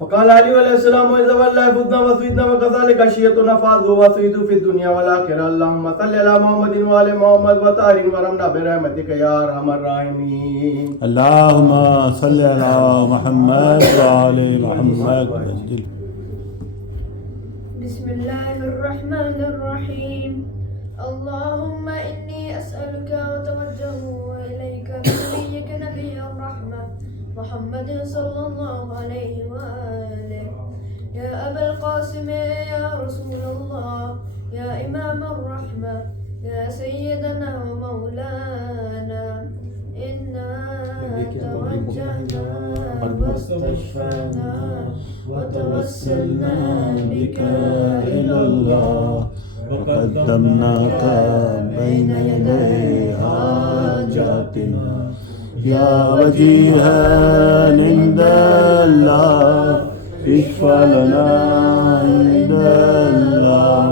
فقال علي عليه السلام وإذا والله فدنا وسويدنا وكذلك شيئتنا فاذوا وسويدوا في الدنيا والآخرة اللهم صل على محمد وآل محمد وطاهر ورحمنا برحمتك يا أرحم الراحمين. اللهم صل على محمد وآل محمد. بسم الله الرحمن الرحيم. اللهم إني أسألك وأتوجه إليك بنبيك نبي الرحمة محمد صلى الله عليه وآله. يا أبا القاسم يا رسول الله يا إمام الرحمة يا سيدنا ومولانا إنا توجهنا واستشفعنا وتوسلنا بك إلى الله وقدمناك بين يدي حاجاتنا يا وجيها عند الله اشفع لنا عند الله.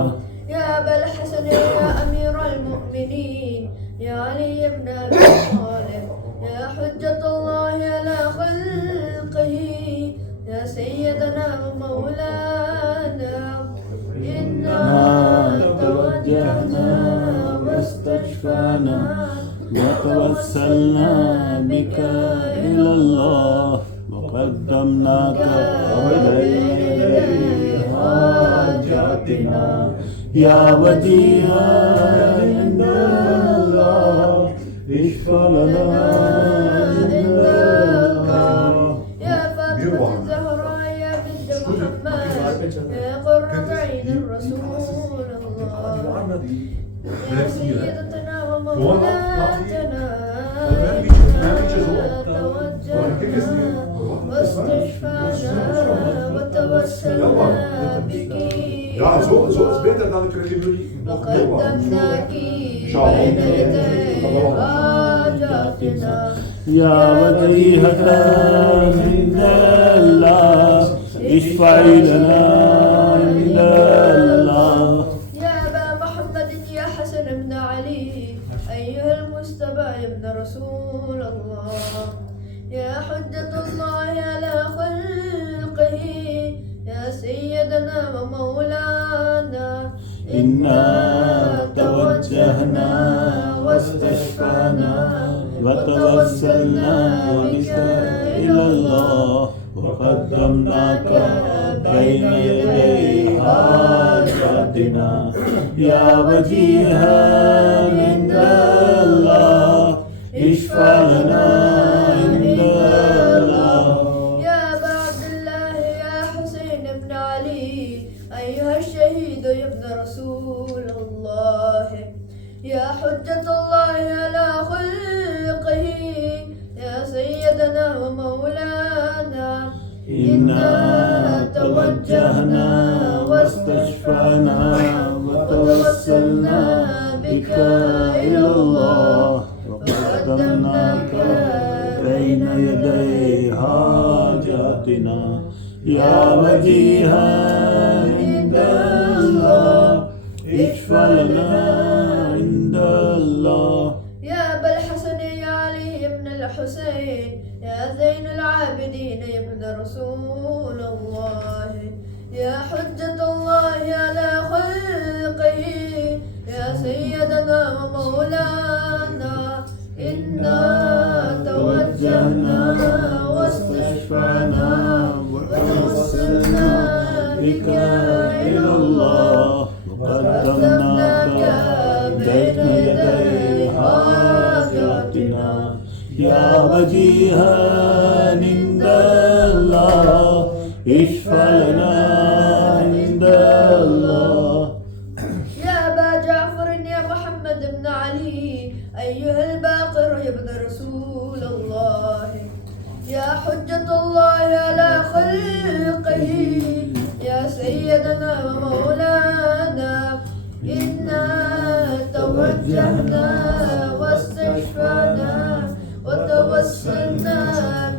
يا أبا الحسن يا أمير المؤمنين يا علي بن أبي طالب يا حجة الله على خلقه يا سيدنا ومولانا إنا توجهنا واستشفعنا وتوسلنا بك إلى الله وقدمناك بين يدي حاجاتنا يا وجيها عند الله اشفع لنا عند الله. يا فاطمة الزهراء يا بنت محمد يا قرة عين الرسول الله يا سيدتنا ومولاتنا توجهنا واستشفعنا وتوسلنا بك Ja, zo is beter, dan krijgen jullie nog meer wat. وقدمناك بين يدي حاجاتنا يا وجيهة عند الله اشفعي لنا عند الله. يا أبا محمد يا حسن بن علي أيها المجتبى يا ابن رسول الله يا حجة الله على خلقه يا سيدنا ومولانا إنا توجهنا واستشفعنا وتوسلنا بك إلى الله وقدمناك بين يدي حاجاتنا يا وجيها عند الله اشفع لنا عند الله. يا أبا عبد الله يا حسين بن علي أيها الشهيد يا ابن رسول الله يا حجة الله على خلقه يا سيدنا ومولانا إنا توجهنا واستشفعنا وتوسلنا بك إلى الله وقدمناك بين يدي حاجاتنا يا وجيها عند الله اشفع لنا عند الله. يا أبا الحسن يا علي بن الحسين يا زين العابدين يا ابن رسول الله يا حجة الله على خلقه يا سيدنا ومولانا إنا توجهنا واستشفعنا وتوسلنا بك إلى الله وقدمناك بين يدي حاجاتنا يا وجيها عند الله اشفع لنا عند الله. يا أبا جعفر يا محمد بن علي أيها الباقر يا ابن رسول الله يا حجة الله على خلقه يا سيدنا ومولانا إنا توجهنا واستشفعنا وتوسلنا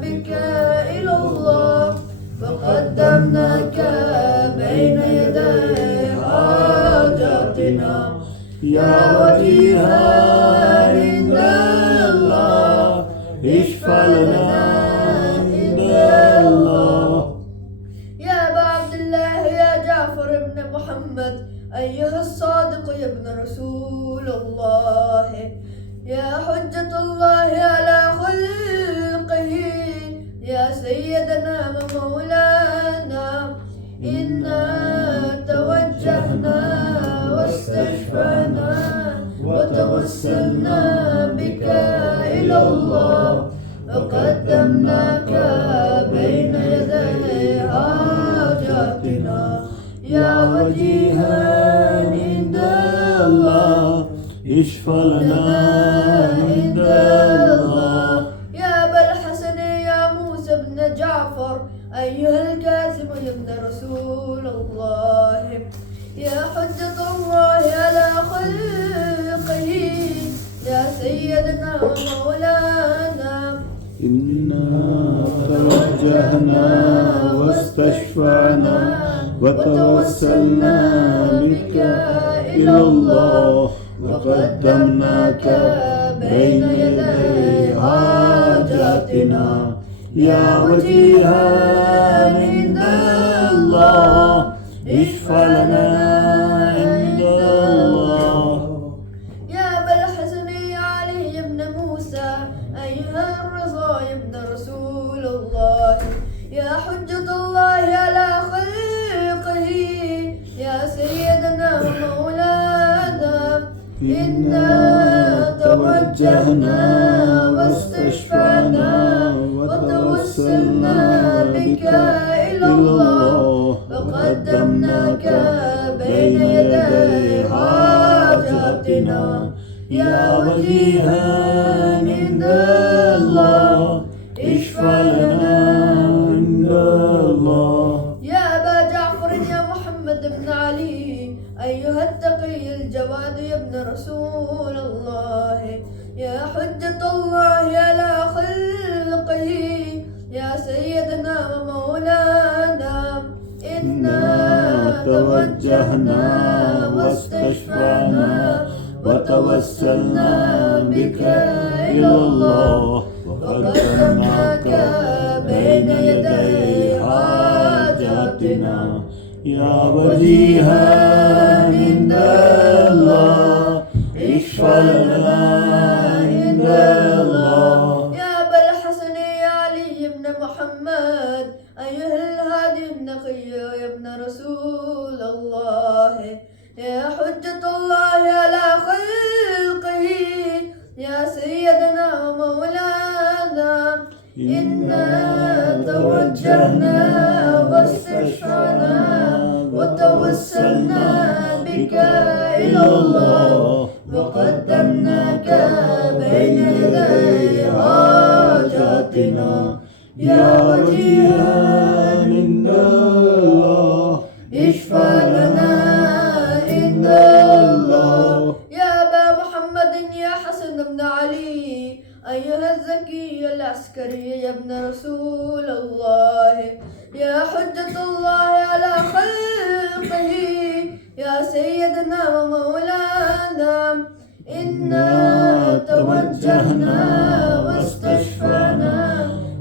بك إلى الله وقدمناك بين يدي حاجاتنا يا وجيها عند الله اشفع لنا عند الله. حجة الله على خلقه يا سيدنا ومولانا إنا توجهنا واستشفعنا وتوسلنا بك إلى الله وقدمناك بين يدي حاجاتنا يا وجيها عند الله اشفع لنا عند الله. يا أبا الحسن يا موسى بن جعفر أيها الكاظم يا ابن رسول الله يا حجة الله على خلقه يا سيدنا ومولانا إنا توجهنا واستشفعنا وتوسلنا بك إلى الله وقدمناك بين يدي حاجاتنا يا وجيها عند الله اشفع لنا عند الله. يا أبا الحسن يا علي بن موسى أيها الرضا يا ابن رسول الله يا حجة الله على خلقه يا سيدنا ومولانا إنا توجهنا واستشفعنا وتوسلنا بك إلى الله وقدمناك بين يدي حاجاتنا يا وجيها عند الله اشفع لنا عند الله. يا أبا جعفر يا محمد بن علي أيها التقي الجواد يا ابن رسول الله يا حجة الله على خلقه يا سيدنا ومولانا إنا توجهنا واستشفعنا وتوسلنا بك إلى الله وقدمناك بين يدي حاجاتنا يا وجيها عند الله اشفع لنا عند الله. يا أبا الحسن يا علي بن محمد أيها الهادي النقي يا ابن رسول الله يا حجة الله على خلقه يا سيدنا ومولانا إنا توجهنا واستشفعنا وتوسلنا بك إلى الله وقدمناك بين يدي حاجاتنا يا وجيها عند الله اشفع لنا عند الله. يا أبا محمد يا حسن بن علي أيها الزكي العسكري يا ابن رسول الله يا حجة الله على خلقه يا سيدنا ومولانا إنا توجهنا واستشفعنا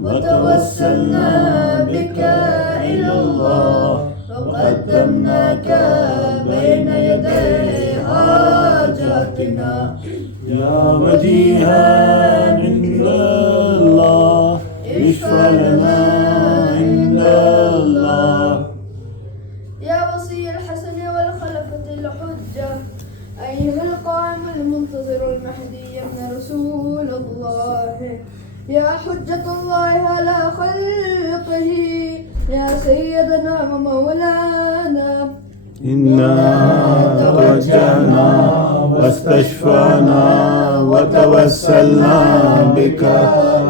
وتوسلنا بك إلى الله وقدمناك بين يدي حاجاتنا يا وجيها عند الله اشفع لنا عند الله. يا وصي الحسن والخلفة الحجة أيها القائم المنتظر المهدي يا ابن رسول الله يا حجة الله على خلقه يا سيدنا ومولانا إنا توجهنا واستشفعنا وتوسلنا بك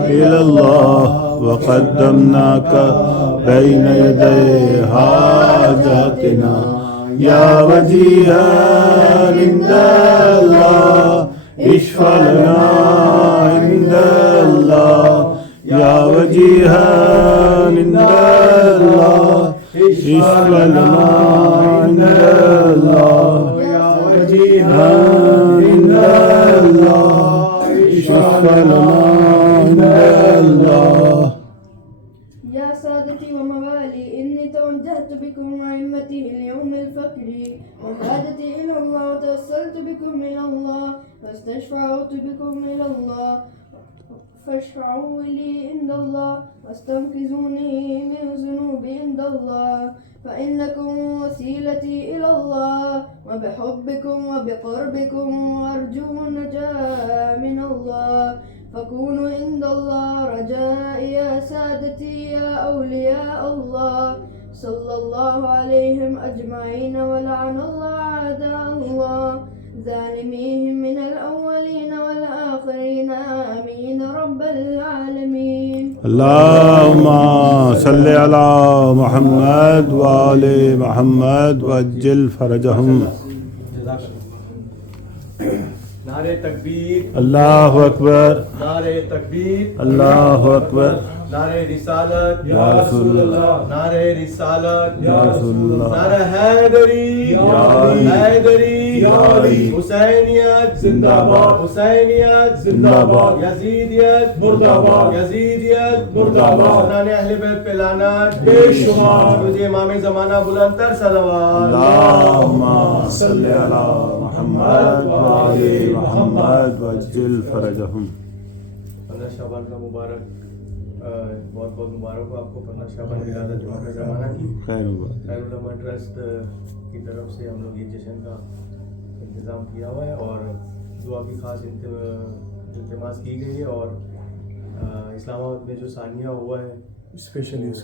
إلى الله وقدمناك بين يدي حاجاتنا يا وجيها عند الله اشفع لنا عند الله. يا وجيها عند الله اشفع لنا عند الله. يا وجيها عند الله اشفع لنا عند الله. يا سادتي وموالي إني توجهت بكم وأئمتي اليوم الفكري وحاجتي إلى الله وتوسلت بكم إلى الله فاستشفعت بكم إلى الله فاشفعوا لي عند الله واستنقذوني من ذنوبي عند الله فإنكم وسيلتي إلى الله وبحبكم وبقربكم أرجو النجاة من الله فكونوا عند الله رجائي يا سادتي يا أولياء الله صلى الله عليهم أجمعين ولعن الله أعداء الله ظالميهم من الأولين والآخرين آمين رب العالمين. اللهم صل على محمد وآل محمد وعجل فرجهم. نعرے تکبیر، اللہ اکبر، نعرے تکبیر، اللہ اکبر، نعرے رسالت یا رسول اللہ، نعرے رسالت یا رسول اللہ، نعرہ حیدری، یا علی، حیدری، یا علی، حسینیت زندہ باد، حسینیت زندہ باد، یزیدیت مردہ باد، یزیدیت مردہ باد، سنان اہل بیت پہ لعنت بے شمار، مجھے امام زمانہ بلند تر صلوات. اللهم صل على محمد وآل محمد وعجل فرجهم. 15 شعبان کا مبارک، بہت بہت مبارک ہو آپ کو 15 شعبان کی زیادہ جمعہ کا زمانہ کی. خیر ہوا. خیر علماء ٹرسٹ کی طرف سے ہم لوگ یہ جشن کا انتظام کیا ہوا ہے اور دعا کی خاص التماس کی گئی ہے. اور اسلام آباد میں جو ثانیہ ہوا ہے اسپیشلی اس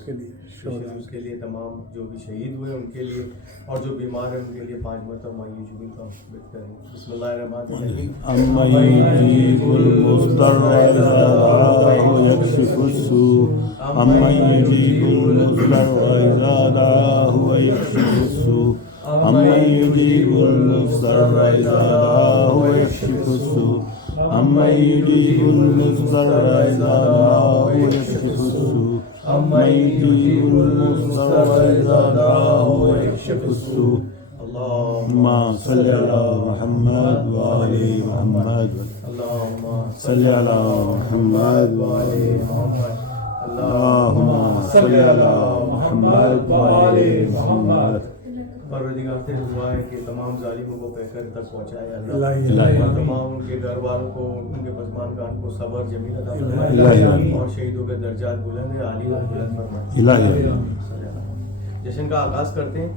کے لیے تمام جو بھی شہید ہوئے ان کے لیے اور جو بیمار ہیں ان کے لیے 5 مرتبہ یہ جبل کا بہتر ہے. بسم اللہ الرحمن الرحیم. أَمَّن يُجِيبُ الْمُضْطَرَّ إِذَا دَعَاهُ وَيَكْشِفُ السُّوءَ أَمَّن يُجِيبُ الْمُضْطَرَّ إِذَا دَعَاهُ وَيَكْشِفُ السُّوءَ أَمَّن يُجِيبُ الْمُضْطَرَّ إِذَا دَعَاهُ وَيَكْشِفُ السُّوءَ أَمَّن يُجِيبُ الْمُضْطَرَّ إِذَا دَعَاهُ وَيَكْشِفُ السُّوءَ أَمَّن يُجِيبُ الْمُضْطَرَّ إِذَا دَعَاهُ وَيَكْشِفُ السُّوءَ. اللهم صل على محمد وآل محمد. اللهم صل على محمد وآل محمد. اللهم صل على محمد وآل محمد. پروردگار سے دعا ہے کہ تمام ظالموں کو پیکر تک پہنچائے اللہ، الہی. اور تمام ان کے گھر والوں کو، ان کے پسماندگان کو صبر جمیل عطا الہی. فرمائے اور شہیدوں کے درجات بلند عالی اور بلند فرمائے. الہی. جشن کا آغاز کرتے ہیں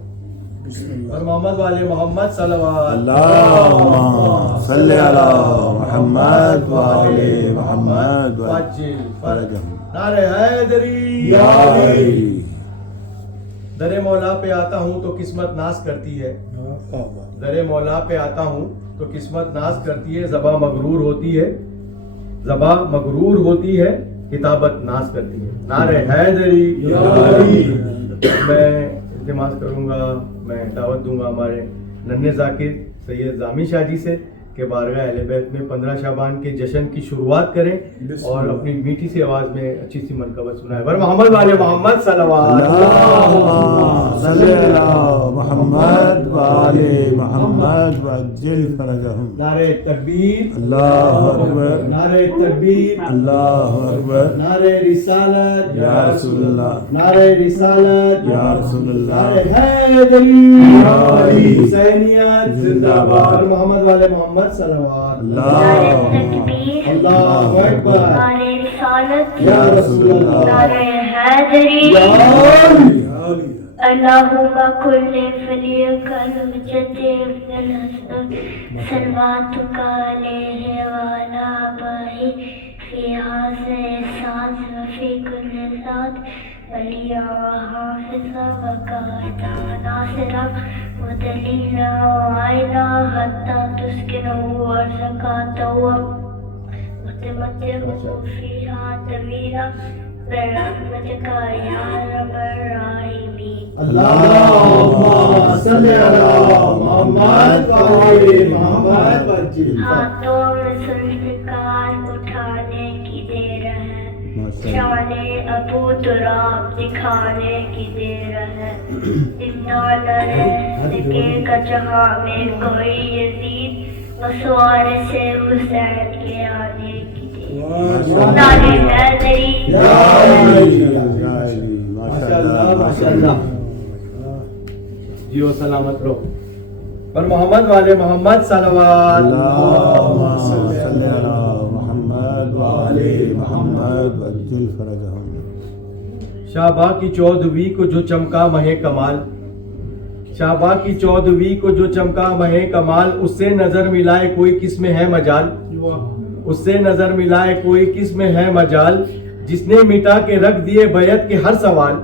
اور محمد والے محمد صلوات. اللهم صل على محمد وآل محمد وعجل فرجهم. نعرہ حیدری، یا علی. در مولا پہ آتا ہوں تو قسمت ناز کرتی ہے، در مولا پہ آتا ہوں تو قسمت ناز کرتی ہے. زباں مغرور ہوتی ہے، زباں مغرور ہوتی ہے، کتابت ناز کرتی ہے. نعرہ حیدری، یا علی. میں التماس کروں گا، میں دعوت دوں گا ہمارے ننھے ذاکر سید زامی شاہ جی سے کہ بارگاہ اہل بیت میں 15 شعبان کے جشن کی شروعات کریں اور اپنی میٹھی سی آواز میں اچھی سی منقبت سنائیں. بر محمد والے محمد صلوات. اللهم صل على محمد وآل محمد وعجل فرجهم. نعرہ تکبیر، اللہ اکبر، نعرہ تکبیر، اللہ اکبر، نعرہ رسالت یا رسول اللہ، نعرہ رسالت یا رسول نعرہ اللہ. حیدری، یا علی. حسینیت زندہ باد. بر محمد والے محمد صلوات. اللہ اللہ اکبر. نعرہ رسالت، یا رسول اللہ. نعرہ حیدری. یا علی. اللهم كل فليك الحجة ابن الحسن صلواتك عليه وعلى آبائه في هذا الساعة وفي كل ساعة وليا وحافظا وقائدا وناصرا ودليلا وعينا حتى تسكنه أرزقا وتمتعه فيها طويلا برحمتك يا رب الراحمين. اللهم صل على محمد وآل محمد وعجل. ہاتھوں میں ذوالفقار اٹھانے کی دیر ہے، شانے ابو تراب دکھانے کی دیر ہے. اتنا نہ رہ سکے گا جہاں میں کوئی یزید، مسوار سے حسین کے آنے کی دیر. نعرہ حیدری. ماشاءاللہ ماشاءاللہ. جیو سلامت رہو. پر محمد والے محمد صلوات. اللهم وآل محمد وعجل فرجهم. شعباں کی 14ویں کو جو چمکا مہ کمال، شعباں کی 14ویں کو جو چمکا مہ کمال، اس سے نظر ملائے کوئی کس میں ہے مجال، اس سے نظر ملائے کوئی کس میں ہے مجال، جس نے مٹا کے رکھ دیے بیعت کے ہر سوال،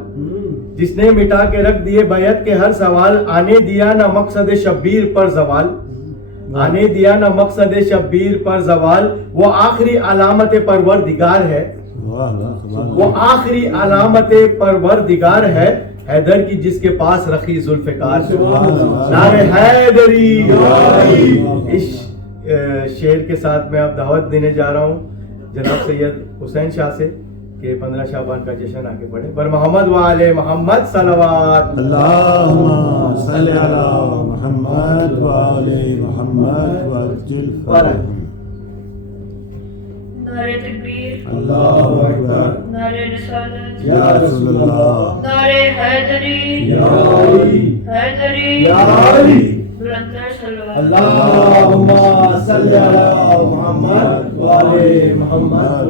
جس نے مٹا کے رکھ دیے بیعت کے ہر سوال، آنے دیا نہ مقصد شبیر پر زوال، آنے دیا نہ مقصد شبیر پر زوال، وہ آخری علامت پروردگار ہے، وہ آخری علامت پروردگار ہے، حیدر کی جس کے پاس رخی ذوالفقار ہے. نعرہ حیدری. اس شعر کے ساتھ میں اب دعوت دینے جا رہا ہوں جناب سید حسین شاہ سے کہ 15 شعبان کا جشن آگے بڑھے. بر محمد وآل محمد صلوات. اللہم صلی علی محمد وآل محمد وعجل فرجهم. نعرہ تکبیر، اللہ اکبر. نعرہ رسالت، یا رسول اللہ. نعرہ حیدری، یا علی، حیدری، یا علی. بلندر صلوات. اللہم صلی علی محمد وآل محمد.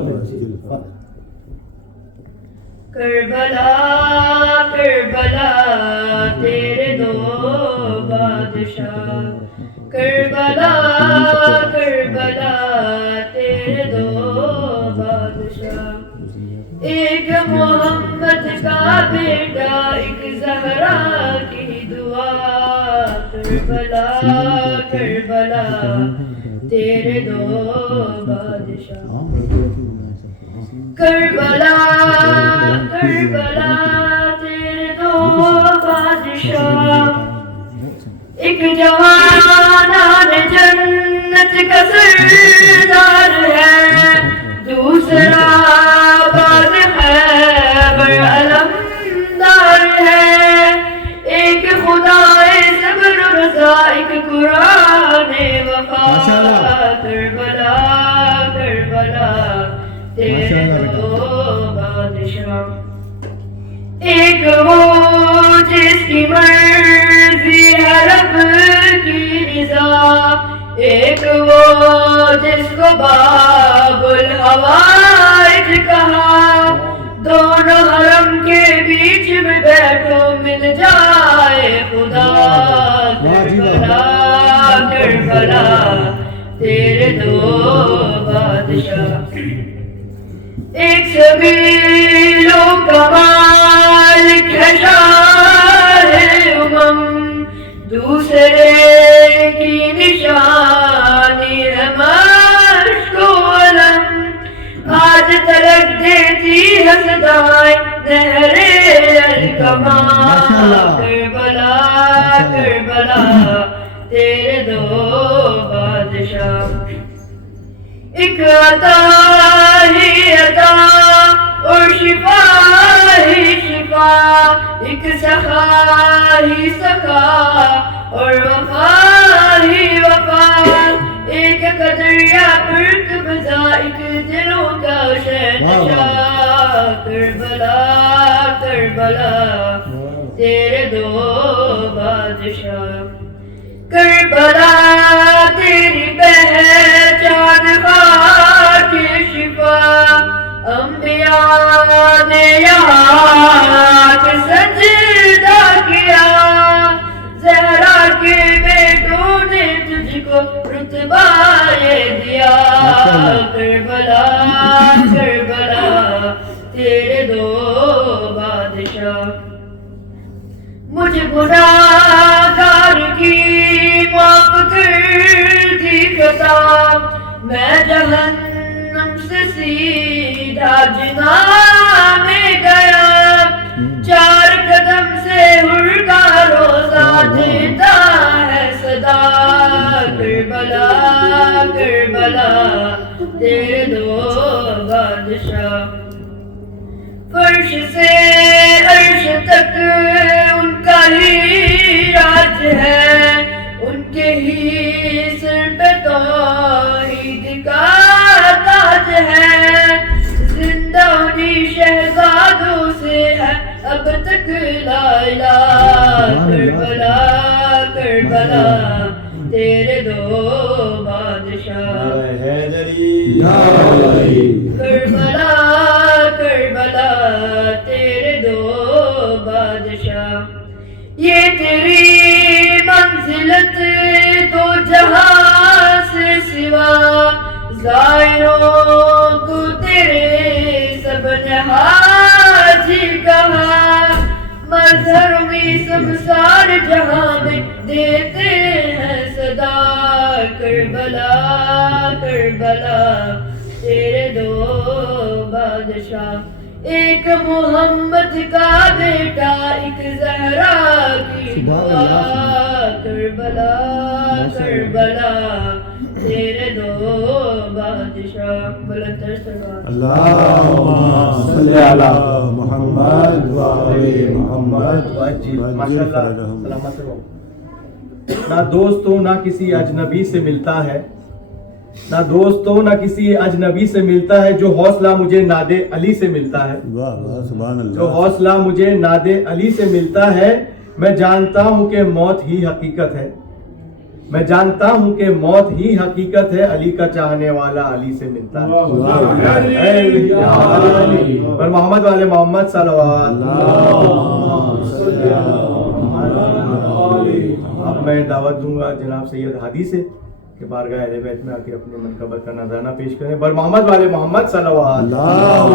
کربلا کربلا تیرے دو بادشاہ، کربلا کربلا تیرے دو بادشاہ، ایک محمد کا بیٹا ایک زہرا کی دعا، کربلا کربلا تیرے دو بادشاہ، کربلا کربلا تیرے دو بادشاہ، ایک جوانان جنت کا سردار ہے، دوسرا باز خیبر علمدار ہے، ایک خدائے صبر و رضا، ایک قرآن وفا، کربلا کربلا تیرے دو بادشاہ، ایک وہ جس کی مرضی ہے رب کی رضا، ایک وہ جس کو باب الحوائج کہا، دونوں حرم کے بیچ میں بیٹھو مل جائے خدا، کربلا کربلا تیرے دو بادشاہ، ایک سبیل و کمال کشار امم، دوسرے کی نشانی ہے مشک و علم، آج تلک دیتی ہے صدائے نہر الکمال، کربلا کربلا تیرے دو بادشاہ، ایک عطا ہی عطا اور شفا ہی شفا، ایک سخا ہی سخا اور وفا ہی وفا، ایک قدر یا برق بزا، ایک دلوں کا شہنشاہ، کربلا کربلا تیرے دو بادشاہ، کربلا تیری پہچان خاک شفا، انبیاء نے یہاں کے سجدہ کیا، زہرا کے بیٹوں نے تجھ کو رتبہ یہ دیا، کربلا کربلا تیرے دو بادشاہ، مجھ گناہگار کی معاف کر دی خطا، میں جہنم سے سیدھا جنا میں گیا، 4 قدم سے حر کا روزہ دیتا ہے صدا، کربلا کربلا تیرے دو بادشاہ، فرش سے عرش تک ان کا ہی راج ہے، ان کے ہی سر پہ توحید کا تاج ہے، زندہ انہی شہزادوں سے ہے اب تک لا الہ، کربلا کربلا تیرے دو بادشاہ، حیدری. یا علی سمسار جہاں میں دیتے ہیں صدا کربلا کربلا تیرے دو بادشاہ ایک محمد کا بیٹا ایک زہرا کی دعا کربلا کربلا تیرے دو بادشاہ بلندر سلام اللہم صلی علی محمد وآل محمد ماشاء اللہ سلامت رہو. نہ دوست ہو نہ کسی اجنبی سے ملتا ہے نہ دوست ہو نہ کسی اجنبی سے ملتا ہے جو حوصلہ مجھے ناد علی سے ملتا ہے واہ واہ سبحان جو اللہ حوصلہ مجھے ناد علی سے ملتا ہے میں جانتا ہوں کہ موت ہی حقیقت ہے میں جانتا ہوں کہ موت ہی حقیقت ہے علی کا چاہنے والا علی سے ملتا ہے پر محمد والے محمد صلوات. اب میں دعوت دوں گا جناب سید ہادی سے کہ بارگاہ اہل بیت میں آ کے اپنے منقبت کا نذرانہ پیش کریں. بر محمد والے محمد صلوات. اللہم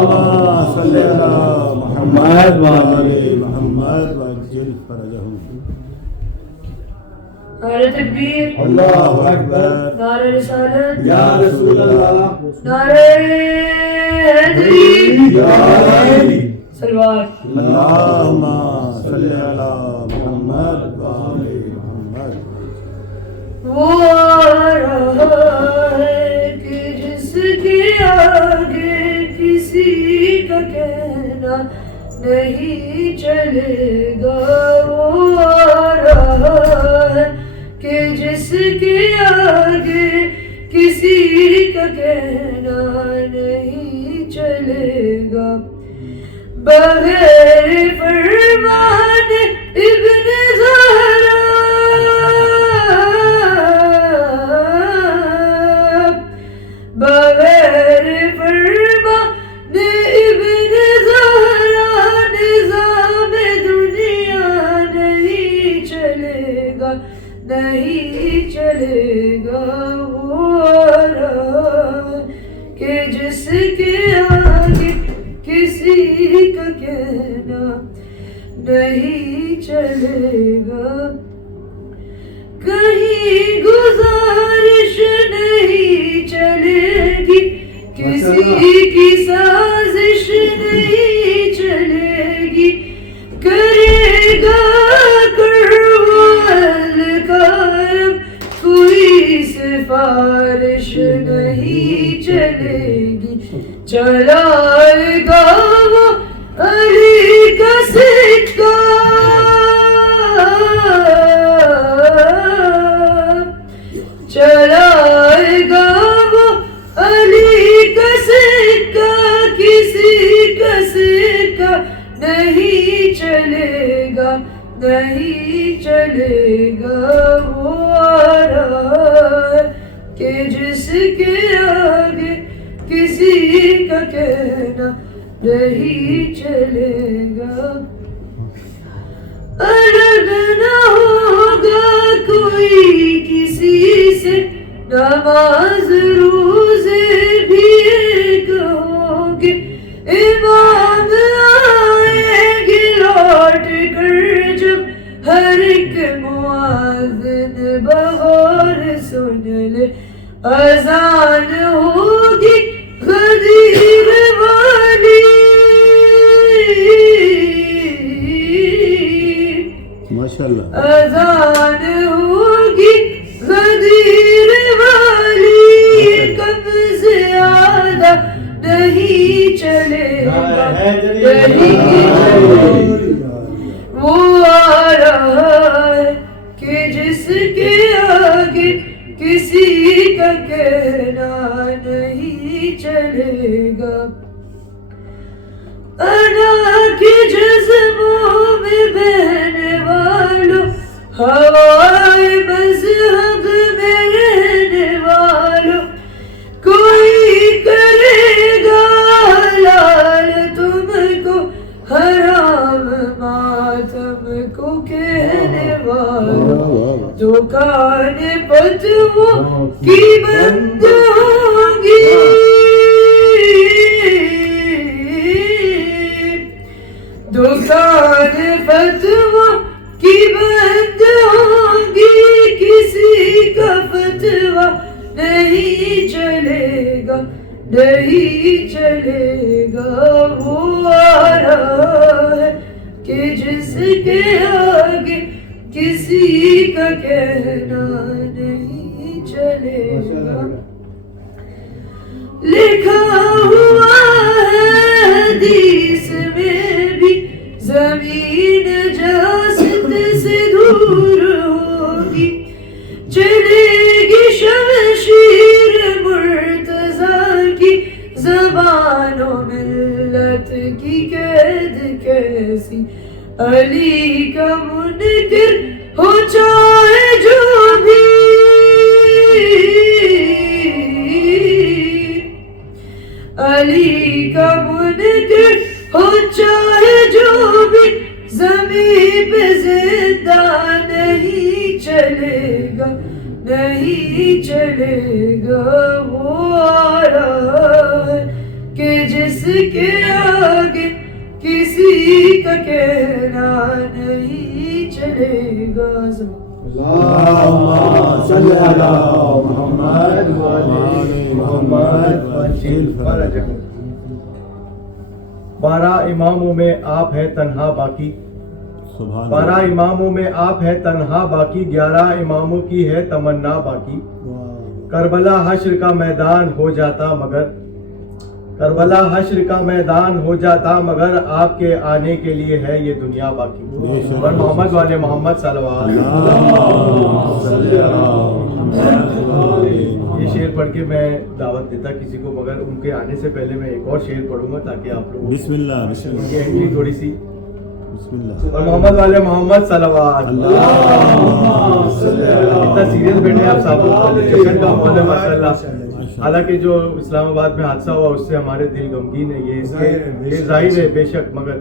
صلی علی محمد وآل محمد وعجل فرجہم. نعرہ تکبیر اللہ اکبر نعرہ رسالت یا رسول اللہ نعرہ حیدری یا علی. سلوات اللہم صلی علی محمد وآل محمد. وہ آ رہا ہے کہ جس کے آگے کسی کا کہنا نہیں چلے گا وہ آ رہا ہے کہ جس کے آگے کسی کا کہنا نہیں چلے گا بغیر فرمان ابن زہرا بغیر فرمان ابن زہرا نظام دنیا نہیں چلے گا نہیں چلے گا وہ آ رہا ہے کہ جس کے آگے کسی کا کہنا نہیں چلے گا کہیں گزارش نہیں چلے گی کسی کی سازش نہیں چلے گی کرے گا کروال کارم کوئی سفارش نہیں چلے گی چلائے گا وہ علی کا سکہ چلائے گا وہ علی کا سکہ کسی کا سکہ نہیں چلے گا نہیں چلے گا وہ آ رہا ہے کہ جس کے آگے کسی کا کہنا نہیں چلے گا الگ نہ ہوگا کوئی کسی سے نماز روزے بھی ایک ہوں گے امام آئیں گے لوٹ کر جب ہر ایک مؤذن بغور سن لے اذان ہوگی غدیر والی ماشاءاللہ اذان ہوگی غدیر والی کم زیادہ نہیں چلے گا نہیں وہ آ رہا ہے کہ جس کے آگے کسی کا کہنا نہیں چلے گا انا کے جذبوں میں بہنے والوں ہوائے مذہب میں رہنے والوں کوئی کرے گا حلال تم کو حرام ماتم کو کہنے والوں دکان فتووں کی بند ہوں گی دکان فتووں گا وہ آ رہا ہے کہ جس کے آگے کسی کا کہنا نہیں چلے گا. لکھا ہوا ہے حدیث میں بھی زمین جاست سے دور ہوگی, چلے گی شمشیر مرتضیٰ کی زبان و ملت کی قید کیسی. علی کا منکر ہو چاہے جو بھی, علی کا منکر ہو چاہے جو بھی, زمین پہ زندہ نہیں چلے گا, نہیں چلے گا. وہ آ رہا ہے کہ جس کے آگے کسی کا کہنا نہیں چلے گا. اللهم صل على محمد وعلى محمد وسلم. 12 اماموں میں آپ ہے تنہا باقی, 12 اماموں میں آپ ہے تنہا باقی, 11 اماموں کی ہے تمنا باقی. کربلا حشر کا میدان ہو جاتا مگر, کربلا حشر کا میدان ہو جاتا مگر آپ کے آنے کے لیے ہے یہ دنیا باقی. اور محمد والے محمد صلوات. یہ شعر پڑھ کے میں دعوت دیتا کسی کو, مگر ان کے آنے سے پہلے میں ایک اور شعر پڑھوں گا تاکہ آپ لوگ بسم اللہ بسم ان کی اللہ انٹری تھوڑی سی. بسم اللہ. اور محمد والے محمد صلوات. اتنا سیریس بیٹھے آپ صاحب, جشن کا ماحول ہے ماشاء اللہ. حالانکہ جو اسلام آباد میں حادثہ ہوا اس سے ہمارے دل غمگین ہے, یہ ظاہر ہے بے شک, مگر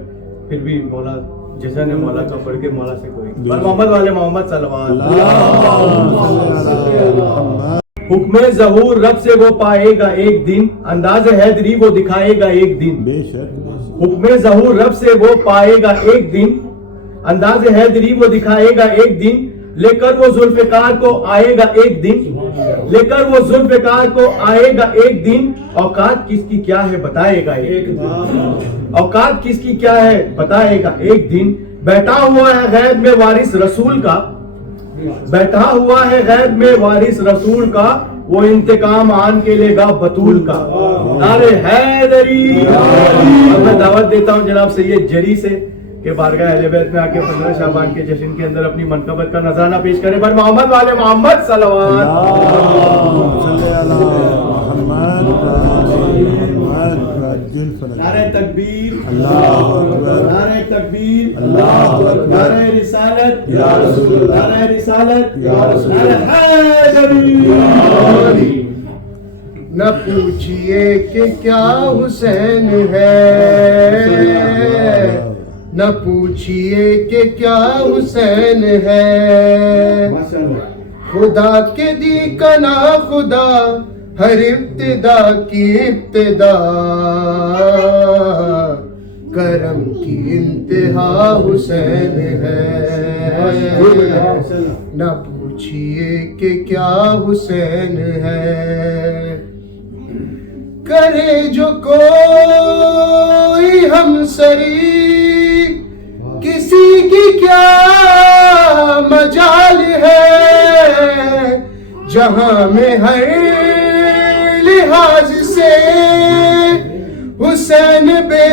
پھر بھی مولا جشن ہے مولا کا, پڑھ کے مولا سے کوئی. اور محمد والے محمد صلوات. حکم ظہور رب سے وہ پائے گا ایک دن, انداز حیدری وہ دکھائے گا ایک دن. بے شک حکم ظہور رب سے وہ پائے گا ایک دن, انداز حیدری وہ دکھائے گا ایک دن. لے کر وہ ذوالفقار کو آئے گا ایک دن, لے کر وہ ذوالفقار کو آئے گا ایک دن. اوقات کس کی کیا ہے بتائے گا ایک دن, اوقات کس کی کیا ہے بتائے گا ایک دن. بیٹھا ہوا ہے غیب میں وارث رسول کا, بیٹھا ہوا ہے غیب میں وارث رسول کا, وہ انتقام آن کے لے گا بطول کا. نعرے حیدری. اب میں دعوت دیتا ہوں جناب سید جری سے کہ بارگاہ اہل بیت میں آ کے 15 شعبان کے جشن کے اندر اپنی منقبت کا نذرانہ پیش کرے. پر محمد والے محمد صلوات. نعرہ تکبیر, نعرہ تکبیر, نعرہ رسالت, نعرہ رسالت, نعرہ حیدری. نہ پوچھئے کہ کیا حسین ہے, نہ پوچھئے کہ کیا حسین ہے. خدا کے دی کا نا خدا ہر ابتدا کی ابتدا, کرم کی انتہا حسین ہے. نہ پوچھئے کہ کیا حسین ہے. کرے جو کوئی ہم سری کسی کی کیا مجال ہے, جہاں میں ہر لحاظ سے حسین بے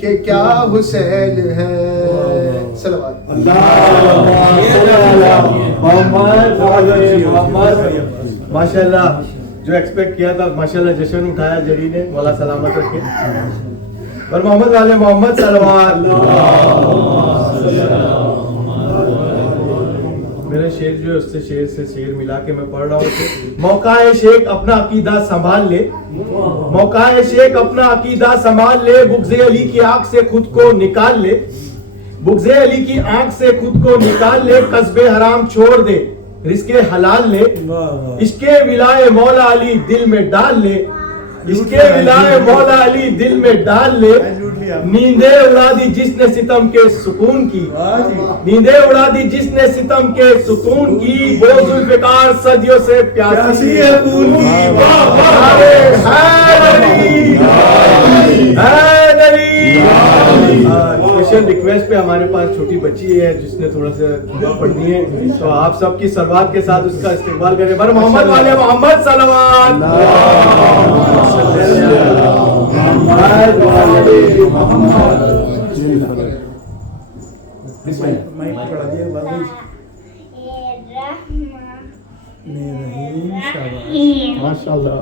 کہ کیا حسین ہے. صلوات ماشاء اللہ. جو ایکسپیکٹ کیا تھا ماشاءاللہ جشن اٹھایا جری نے, مولا سلامت رکھے. اور محمد والے محمد صلوات. میرے شعر جو ہے اس سے شعر ملا کے میں پڑھ رہا ہوں کہ موقع شیخ اپنا عقیدہ سنبھال لے, موقع شیخ اپنا عقیدہ سنبھال لے, بغض علی کی آنکھ سے خود کو نکال لے, بغض علی کی آنکھ سے خود کو نکال لے, قصب حرام چھوڑ دے رزق حلال لے, عشق ولائے مولا علی دل میں ڈال لے, عشق ولائے مولا علی دل میں ڈال لے. نیندیں اڑا دی جس نے ستم کے سکون کی, نیندیں اڑا دی جس نے ستم کے سکون کی, وہ ذوالفقار صدیوں سے پیاسی ہے خون کی. چھوٹی بچی ہے جس نے تھوڑا سا دعا پڑھنی ہے، تو آپ سب کی صلوات کے ساتھ اس کا استقبال کریں. بر محمد والے محمد صلوات. محمد والے محمد. ماشاء اللہ.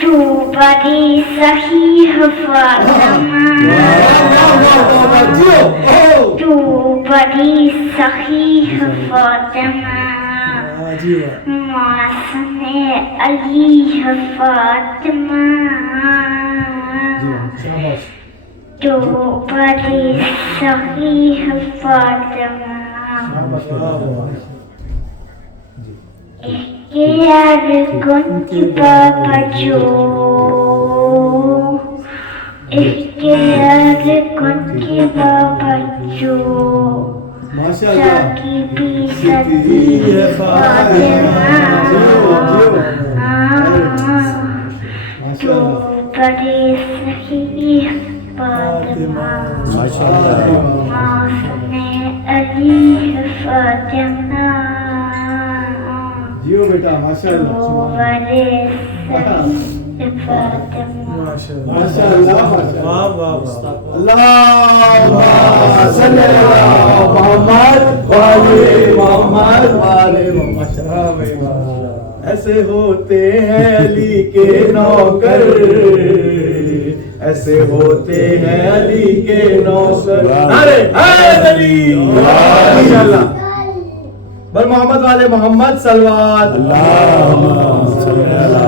تو بڑی صحیح فاطمہ، تو بڑی صحیح فاطمہ، محسن علی فاطمہ، تو بڑی صحیح فاطمہ. اختیار کن کی بابا جو، اختیار کن کی بابا جو، ساکی بھی ستی فاطمہ، تو بڑی صحیح فاطمہ، محسن علی فاطمہ، جیو بیٹا ماشاء اللہ. تو بڑی صحیح فاطمہ. ماشاء اللہ. اللہم صلی علی محمد والے محمد والے محمد. ایسے ہوتے ہیں علی کے نوکر، ایسے ہوتے ہیں علی کے نوکر. ارے علی ماشاء اللہ. بر محمد والے محمد صلوات. اللہم صلی علی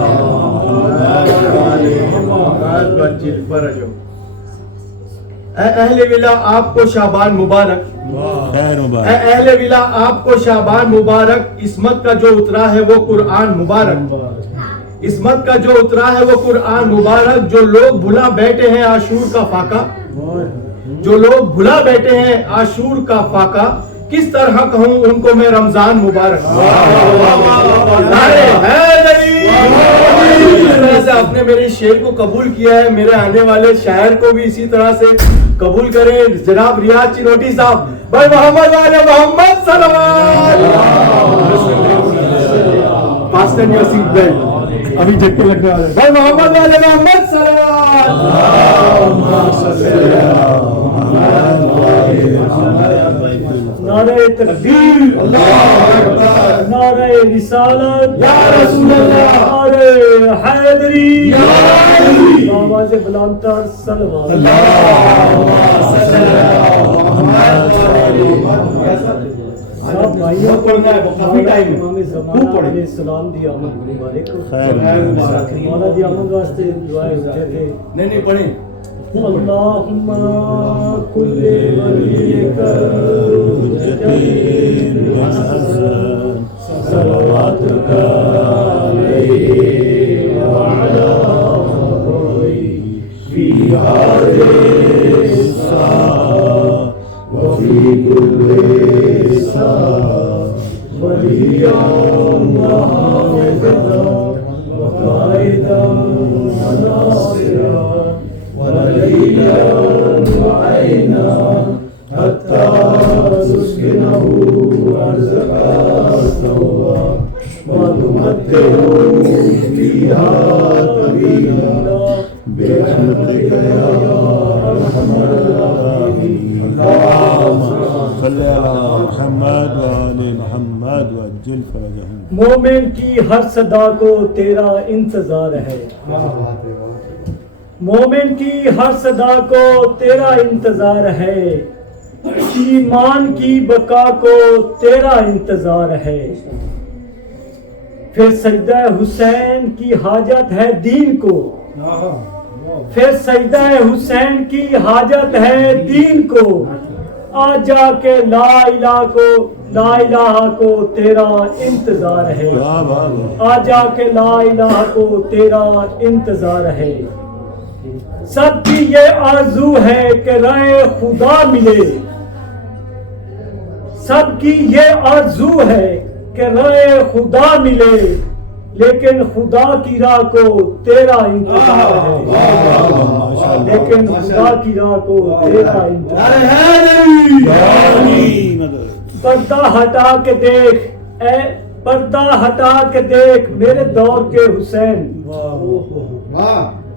محمد والے محمد وجل فرجو. اے اہل ولا آپ کو شعبان مبارک. خیر اے مبارک. اہل ولا آپ کو شعبان مبارک. عصمت کا جو اترا ہے وہ قرآن مبارک. عصمت کا جو اترا ہے وہ قرآن مبارک. جو لوگ بھلا بیٹھے ہیں عاشور کا فاقہ، جو لوگ بھلا بیٹھے ہیں عاشور کا فاقہ، کس طرح کہوں ان کو میں رمضان مبارک. اس طرح سے آپ نے میرے شعر کو قبول کیا ہے، میرے آنے والے شاعر کو بھی اسی طرح سے قبول کریں. جناب ریاض چنوٹی صاحب، بھائی محمد والے محمد صلوات. فاسٹن یور سیٹ بیلٹ، ابھی جھٹکے لگنے والے. بھائی محمد والے محمد صلوات. نعرہ تکبیر، نعرہ رسالت یا رسول اللہ، نعرہ حیدری، یا علی. آواز بلند تر صلوات. سب بھائیوں کو امام زمانہ علیہ السلام دی آمد مبارک ہو. مولا دی آمد واسطے دعائیں ہوتے تھے. نہیں پڑھیں. اللہم کل ولیک صلواتک علیہ وعلا فی هذه الساعة وفی کل ساعة ولیا وحافظا وقائدا وناصرا وليلا وعينا حتى تسكنه أرزقا سوا وتمتعه فيها طويلا برحمتك يا أرحم الراحمين. اللهم صل على محمد وآل محمد وعجل فرجهم. مومن کی ہر صدا کو تیرا انتظار ہے، مومن کی ہر صدا کو تیرا انتظار ہے، ایمان کی بقا کو تیرا انتظار ہے. پھر سجدہ حسین کی حاجت ہے دین کو، پھر سجدہ حسین کی حاجت ہے دین کو. آ جا کے لا الہ کو تیرا انتظار ہے، آ جا کے لا الہ کو تیرا انتظار ہے. سب کی یہ آرزو ہے کہ رائے خدا ملے، سب کی یہ آرزو ہے کہ رائے خدا ملے. لیکن خدا کی راہ کو تیرا انتظار ہے، لیکن خدا کی راہ کو تیرا انتظار ہے۔ پردہ ہٹا کے دیکھ اے پردہ ہٹا کے دیکھ میرے دور کے حسین،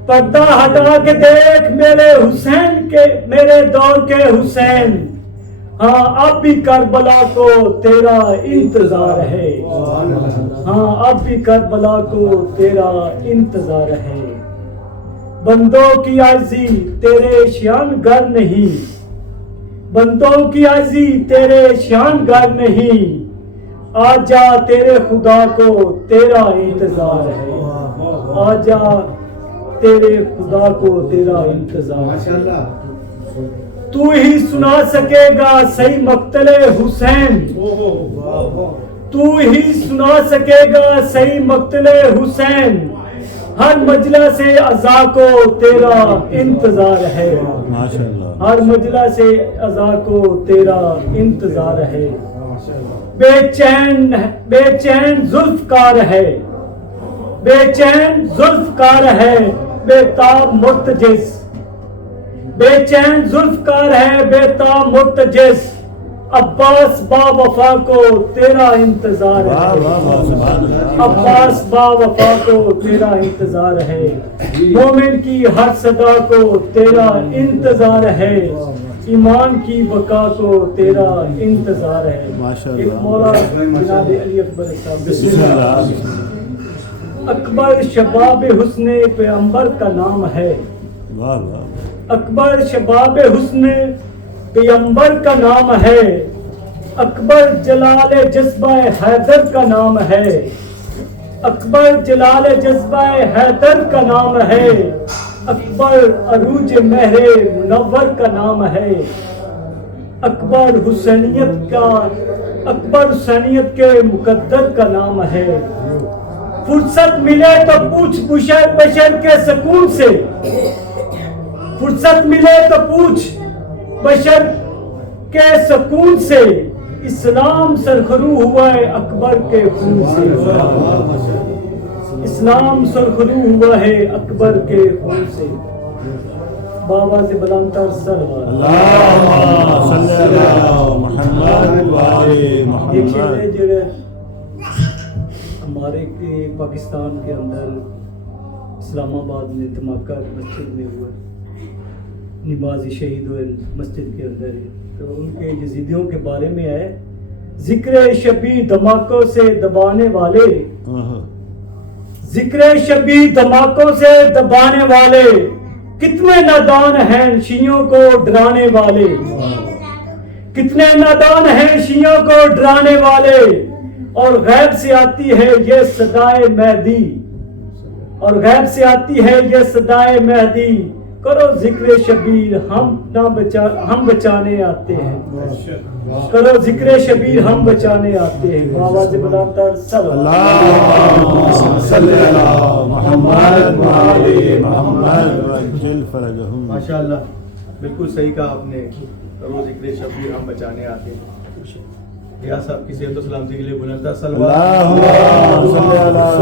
پردہ ہٹا کے دیکھ میرے دور کے حسین، ہاں اب بھی کربلا کو تیرا انتظار ہے، ہاں اب بھی کربلا کو تیرا انتظار ہے۔ بندوں کی عاجزی تیرے شان گر نہیں، بندوں کی عاجزی تیرے شان گر نہیں، آ جا تیرے خدا کو تیرا انتظار ہے، آ جا تیرے خدا کو تیرا انتظار ہے۔ تو ہی سنا سکے گا صحیح مقتل حسین، تو ہی سنا سکے گا صحیح مقتل حسین، ہر مجلس عزا کو تیرا انتظار ہے، ہر مجلس عزا کو تیرا انتظار ہے۔ بے چین زلفکار ہے، بے چین زلفکار ہے، بے تاب مرتجز، بے چین زلفکار ہے، بے تاب مرتجز، عباس با وفا کو تیرا انتظار ہے، عباس با وفا کو تیرا انتظار ہے، مومن کی ہر صدا کو تیرا انتظار ہے، ایمان کی بقا کو تیرا انتظار ہے۔ ایک مولا جناب علی اکبر صاحب، اکبر شباب حسن پیغمبر کا نام ہے، اکبر شباب حسن پیغمبر کا نام ہے، اکبر جلال جذبہ حیدر کا نام ہے، اکبر جلال جذبہ حیدر کا نام ہے، اکبر عروج مہر منور کا نام ہے، اکبر حسینیت کے مقدر کا نام ہے۔ فرصت ملے تو پوچھ بشر کے سکون سے، فرصت ملے تو پوچھ بشر کے سکون سے، اسلام سرخرو ہوا ہے اکبر کے خون سے، اسلام سرخرو ہوا ہے اکبر کے خون سے۔ بابا سے بلند تر سلوات اللہم صلی اللہ محمد وآلِ محمد۔ جڑے ہمارے پاکستان کے اندر اسلام آباد میں دھماکہ مسجد میں ہوا، نمازی شہید ہوئے مسجد کے اندر، تو ان کے یزیدیوں کے بارے میں ہے، ذکر شبی دھماکوں سے دبانے والے، ذکر شبی دھماکوں سے دبانے والے، کتنے نادان ہیں شیعوں کو ڈرانے والے، کتنے نادان ہیں شیعوں کو ڈرانے والے، اور غیب سے آتی ہے یہ صدائے مہدی، اور غیب سے آتی ہے یہ صدائے مہدی، کرو ذکر شبیر ہم بچانے آتے ہیں، کرو ذکر شبیر ہم بچانے آتے ہیں۔ آواز بلند تر اللہم صلی اللہ محمد وآلِ محمد وعجل فرجہم۔ ماشاءاللہ بالکل صحیح کہا آپ نے، کرو ذکر شبیر ہم بچانے آتے ہیں۔ یا صاحب کی صحت و سلامتی کے لیے بلند تر اللہم صلی اللہ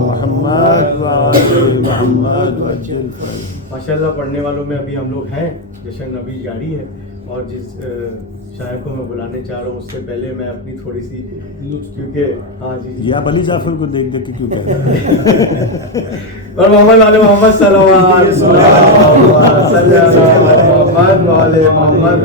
محمد وآلِ محمد وعجل فرجہم۔ ماشاءاللہ پڑھنے والوں میں ابھی ہم لوگ ہیں، جشن ابھی جاری ہے، اور جس شاعر کو میں بلانے چاہ رہا ہوں اس سے پہلے میں اپنی تھوڑی سی، کیونکہ ہاں جی آپ علی جعفر کو دیکھ کے کیوں کہہ رہے ہیں؟ اور محمد علی محمد صلوات صلی اللہ علیہ محمد۔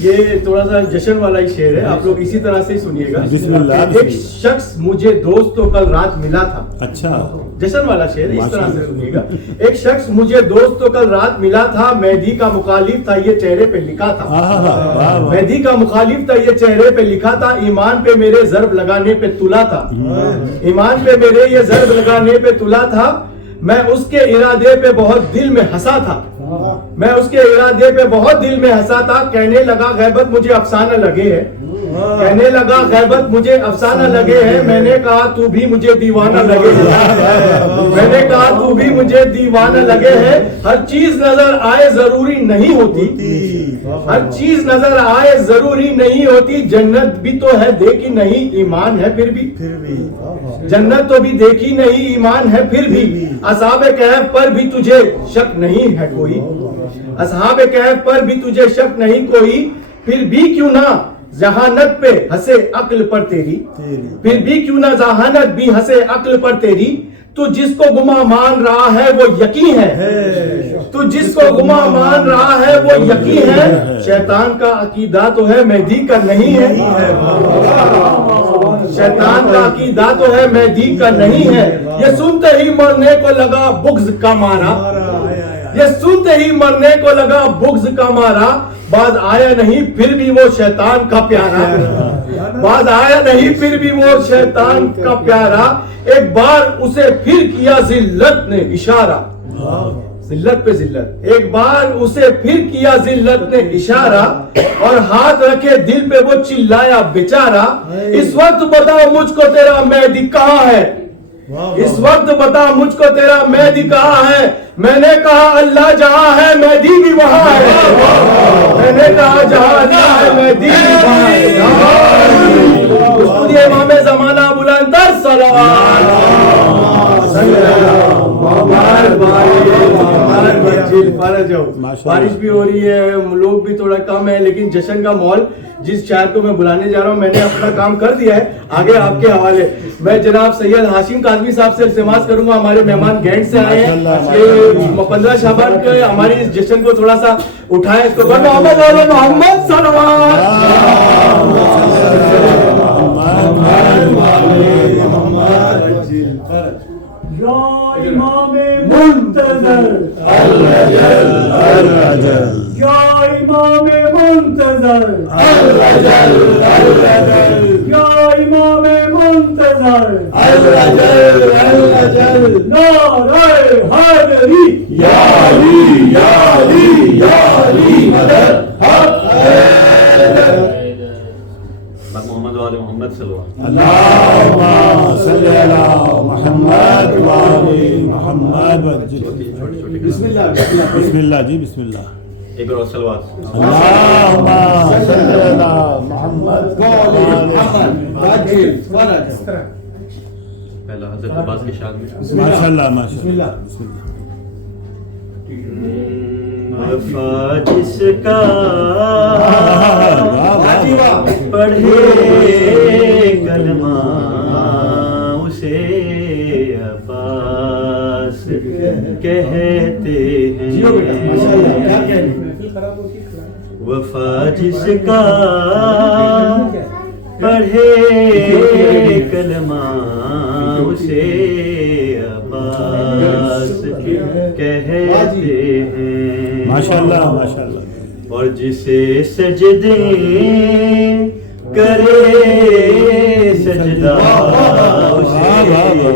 یہ تھوڑا سا جشن والا ہی شعر ہے، آپ لوگ اسی طرح سے ہی سنیے گا۔ بسم اللہ۔ ایک شخص مجھے دوست تو کل رات ملا تھا، اچھا جشن والا شعر ہے، اس طرح سے سنیے گا۔ ایک شخص مجھے دوست تو کل رات ملا تھا، مہدی کا مخالف تھا یہ چہرے پہ لکھا تھا، مہدی کا مخالف تھا یہ چہرے پہ لکھا تھا، ایمان پہ میرے ضرب لگانے پہ تلا تھا، ایمان پہ میرے یہ ضرب لگانے پہ تلا تھا، میں اس کے ارادے پہ بہت دل میں ہنسا تھا، میں اس کے ارادے پہ بہت دل میں ہنسا تھا، کہنے لگا غیبت مجھے افسانہ لگے ہے، کہنے لگا غیبت مجھے افسانہ لگے ہے، میں نے کہا تو بھی مجھے دیوانہ لگے ہے، میں نے کہا تو بھی مجھے دیوانہ لگے ہے۔ ہر چیز نظر آئے ضروری نہیں ہوتی، ہر چیز نظر آئے ضروری نہیں ہوتی، جنت بھی تو ہے دیکھی نہیں ایمان ہے پھر بھی، جنت تو بھی دیکھی نہیں ایمان ہے پھر بھی، اصحاب کہف پر بھی تجھے شک نہیں ہے کوئی، اصحاب کہف پر بھی تجھے شک نہیں کوئی، پھر بھی کیوں نہ ذہانت پہ ہنسے عقل پر تیری، پھر بھی کیوں نہ ذہانت بھی ہنسے عقل پر تیری، تو جس کو گماں مان رہا ہے وہ یقین ہے، تو جس کو گماں مان رہا ہے وہ یقین ہے، شیطان کا عقیدہ تو ہے مہدی کا نہیں ہے، شیطان کا عقیدہ تو ہے مہدی کا نہیں ہے، یہ سنتے ہی مرنے کو لگا بغض کا مارا، یہ سنتے ہی مرنے کو لگا بغض کا مارا، باز آیا نہیں پھر بھی وہ شیطان کا پیارا، باز آیا نہیں پھر بھی وہ شیطان کا پیارا، ایک بار اسے پھر کیا ذلت نے اشارہ، ذلت پہ ذلت، ایک بار اسے پھر کیا ذلت نے اشارہ، اور ہاتھ رکھے دل پہ وہ چلایا بیچارہ، اس وقت بتاؤ مجھ کو تیرا مہدی کہاں ہے، اس وقت بتا مجھ کو تیرا مہدی کہاں ہے، میں نے کہا اللہ جہاں ہے مہدی بھی وہاں ہے، میں نے کہا جہاں اللہ ہے مہدی بھی وہاں ہے، خود امام زمانہ بلندر صلوات بارش بھی ہو رہی ہے، لوگ بھی تھوڑا کم ہے، لیکن جشن کا ماحول، جس شاعر کو میں بلانے جا رہا ہوں میں نے اپنا کام کر دیا ہے، آگے آپ کے حوالے میں جناب سید ہاشم کاظمی صاحب سے التماس کروں گا، ہمارے مہمان گینٹ سے آئے ہیں، کہ 15 شعبان کے ہماری اس جشن کو تھوڑا سا اٹھائیں، اس کو محمد علی محمد صلوات، یا امام منتظر الرجل الرجل یا امام منتظر الرجل الرجل یا امام منتظر الرجل الرجل نعرہ حیدری یا علی یا علی یا علی مدد حق محمد وآل محمد صلی اللہ اللہم صلی علی محمد وآل محمد بسم اللہ بسم اللہ جی بسم اللہ ایک اور صلوات اللہم صلی علی محمد پہلا حضرت عباس کے شان میں ماشاءاللہ ماشاءاللہ بسم اللہ وفا جس کا پڑھے کلمہ اسے عباس کہتے ہیں، وفا جس کا پڑھے کلمہ اسے عباس کہتے ہیں، ماشاءاللہ ماشاءاللہ، اور جسے سجدے کرے سجدہ اسے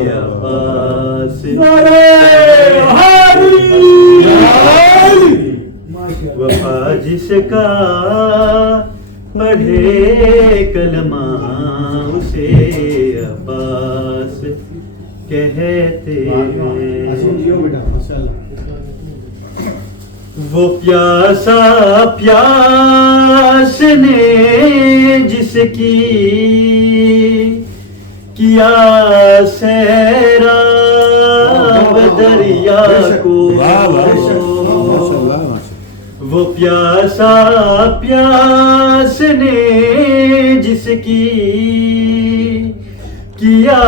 عباس، وفا جس کا پڑھے کلمہ اسے عباس کہتے ہیں، وہ پیاسا پیاس نے جس کی کیا سیراب دریا کو، وہ پیاسا پیاس نے جس کی کیا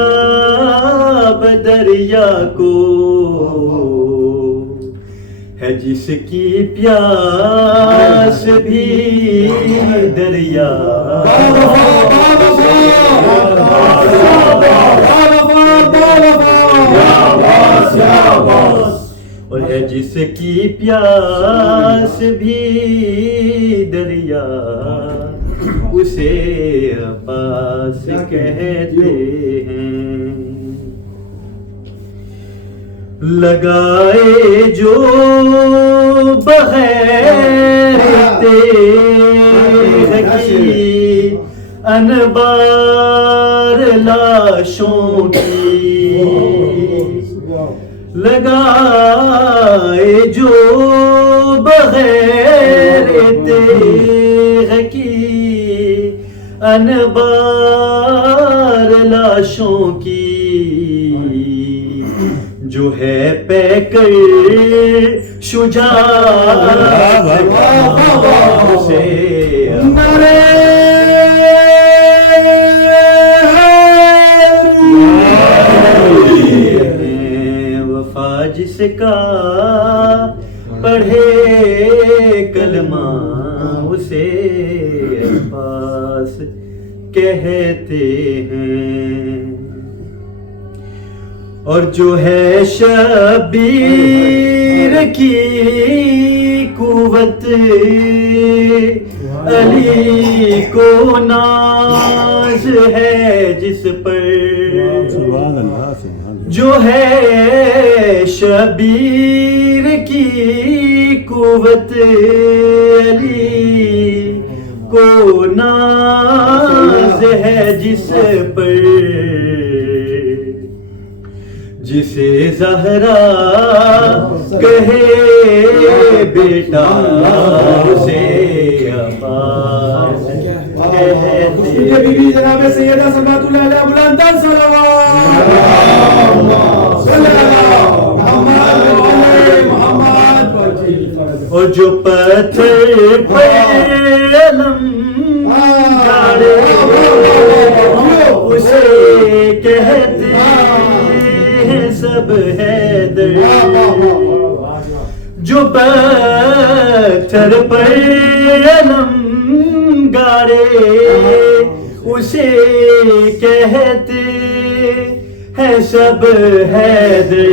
سیراب دریا کو، ہے جس کی پیاس بھی دریا، اور ہے جس کی پیاس بھی دریا اسے عباس کہتے ہیں، لگائے جو بغیر تیرے کی انبار لاشوں کی لگائے جو بغیر تیغ کی انبار لاشوں کی جو ہے پیکر شجاعت سے وفا جس کا پڑھے کلمہ اسے عباس کہتے ہیں، اور جو ہے شبیر کی قوت علی کو ناز ہے جس پر، جو ہے شبیر کی قوت علی کو ناز ہے جس پر، جسے زہرا کہے بیٹا اسے عباس کہتے بی بی جناب سیدہ سماعت اللہ علیہ بلند صلوات اور جو پتھر پہ علم گاڑے اسے کہتے سب حیدر، جو پتھر پر علم گاڑے اسے کہتے ہیں سب حیدر،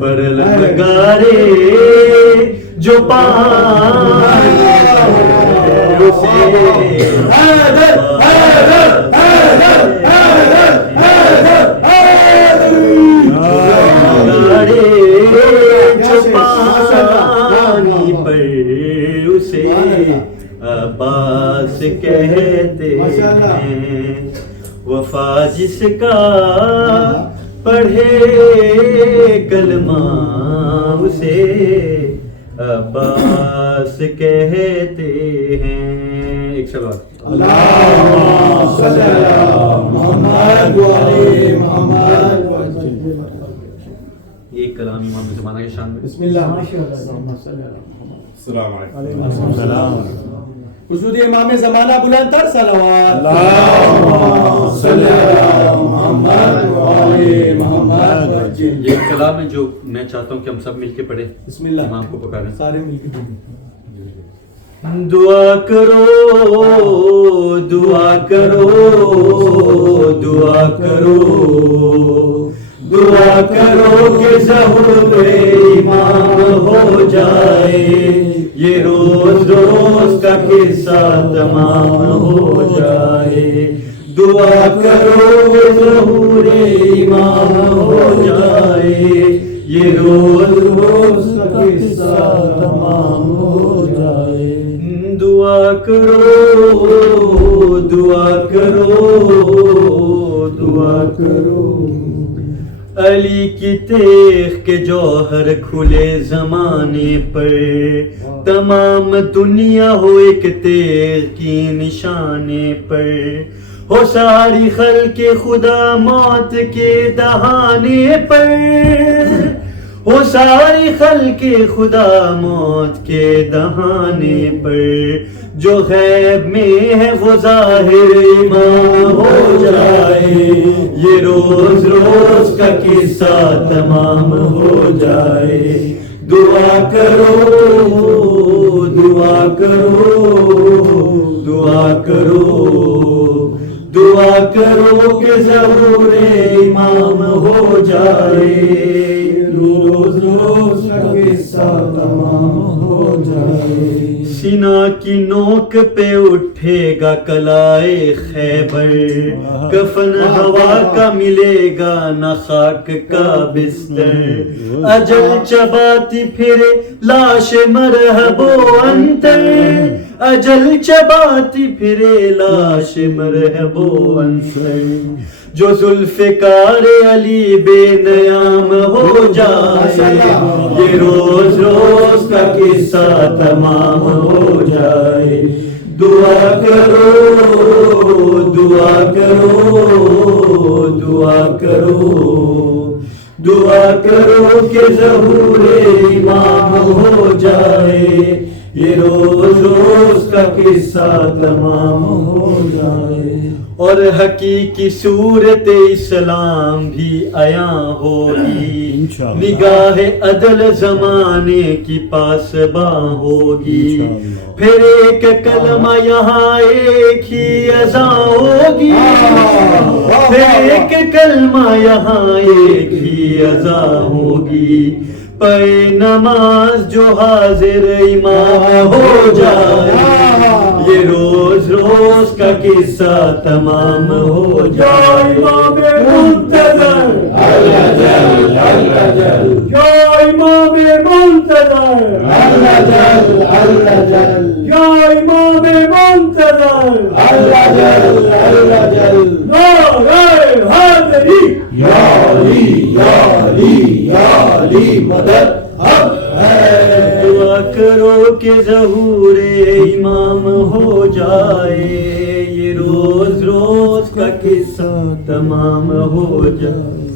پر علم گاڑے جو پان اسے حیدر پانی پر اسے عباس کہتے ہیں، وفا جس کا پڑھے کلمہ اسے عباس کہتے ہیں۔ ایک سلوات اللہم صلی علی محمد و علی محمد۔ ایک کلام امام زمانہ کے شان میں۔ بسم اللہ۔ السلام علیکم۔ حضور امام زمانہ بلند تر صلوات۔ اللہم صلی علی محمد و علی محمد۔ یہ کلام ہے جو میں چاہتا ہوں کہ ہم سب مل کے پڑھیں۔ بسم اللہ۔ امام کو پکاریں۔ سارے مل کے دعا کرو دعا کرو دعا کرو دعا کرو کہ ظہور امام ہو جائے، یہ روز روز کا قصہ تمام ہو جائے، دعا کرو کہ ظہور امام ہو جائے، یہ روز روز کا قصہ تمام ہو جائے، دعا کرو دعا کرو دعا کرو، علی کی تیغ کے جوہر کھلے زمانے پر، تمام دنیا ہو ایک تیغ کی نشانے پر، ہو ساری خلق خدا موت کے دہانے پر، ہو ساری خلق خدا موت کے دہانے پر، جو غیب میں ہے وہ ظاہر امام ہو جائے، یہ روز روز کا قصہ تمام ہو جائے، دعا کرو دعا کرو دعا کرو دعا کرو کہ ظہور امام ہو جائے، روز روز کا قصہ تمام ہو جائے، سینا کی نوک پہ اٹھے گا کلائے خیبر، کفن ہوا کا ملے گا نہ خاک کا بستر، اجل چباتی پھرے لاش مرحب و انتر، اجل چباتی پھرے لاش مرحب و انتر، جو ذوالفقار علی بے نیام ہو جائے، یہ روز روز کا قصہ تمام ہو جائے، دعا کرو دعا کرو دعا کرو دعا کرو کہ ظہور امام ہو جائے، یہ روز روز کا قصہ تمام ہو جائے، اور حقیقی صورت اسلام بھی عیاں ہوگی، نگاہ عدل زمانے کی پاسباں ہوگی، پھر ایک کلمہ یہاں ایک ہی اذان ہوگی، پھر ایک کلمہ یہاں ایک ہی اذان ہوگی، پڑھے نماز جو حاضر امام ہو جائے، یہ روز روز کا قصہ تمام ہو جائے، امام منتظر اللہ جل اللہ جل، یا امام منتظر اللہ جل اللہ جل، یا امام منتظر اللہ جل اللہ جل، نعرہ حیدری یا علی یا علی یا علی مدد حق ہے، دعا کرو کہ ظہور امام ہو جائے، یہ روز روز کا قصہ تمام ہو جائے،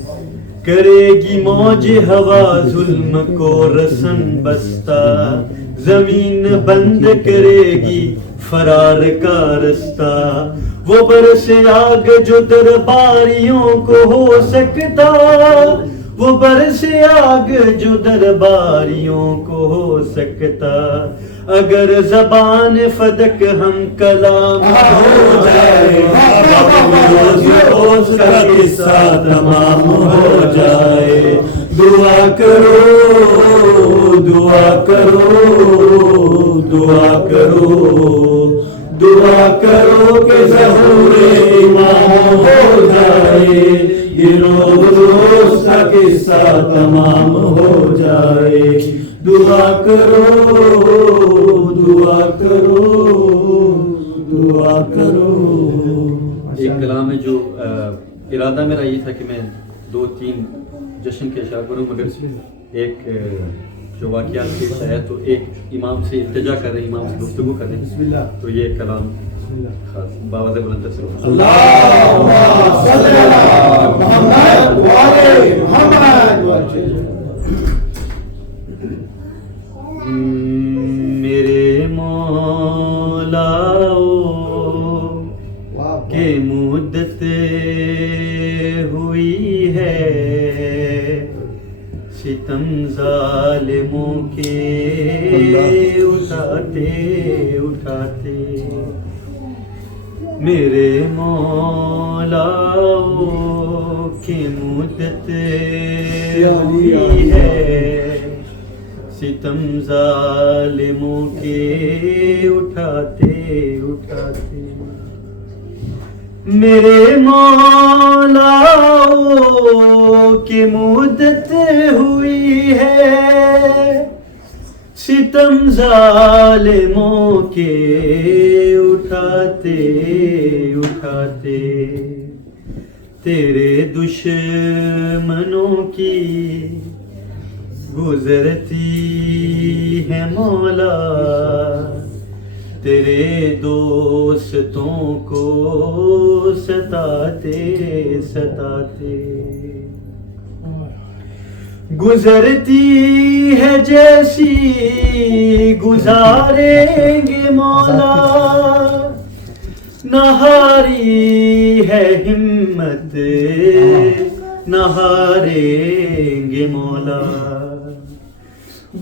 کرے گی موج ہوا ظلم کو رسن بستہ، زمین بند کرے گی فرار کا رستہ، وہ برس آگ جو درباریوں کو ہو سکتا، وہ برس آگ جو درباریوں کو ہو سکتا، اگر زبان فدق ہم کلام ہو جائے، روز روز کا قصہ تمام ہو جائے، دعا کرو دعا کرو دعا کرو دعا کرو کہ ظہور امام ہو جائے، یہ روز روز کا قصہ تمام ہو جائے، دعا کرو دعا کرو دعا کرو۔ ایک کلام ہے جو ارادہ میرا یہ تھا کہ میں 2-3 جشن کے اشعار کروں، مگر ایک جو واقعات پیش آیا تو ایک امام سے التجا کر رہے ہیں، امام سے گفتگو کر رہے ہیں، تو یہ کلام خاص باوضع بلند سے اللہم صلی علی محمد و آل محمد۔ میرے مولا کہ مدت ہوئی ہے ستم ظالموں کے اٹھاتے اٹھاتے، میرے مولا کی مدت ہوئی ہے ستم ظالموں کے اٹھاتے اٹھاتے، میرے مولا کی مدت ہوئی ہے ستم ظالموں کے اٹھاتے اٹھاتے، تیرے دشمنوں کی گزرتی ہے مولا، تیرے دوستوں کو ستاتے ستاتے، گزرتی ہے جیسی گزاریں گے مولا، نہ ہاری ہے ہمت نہ ہاریں گے مولا،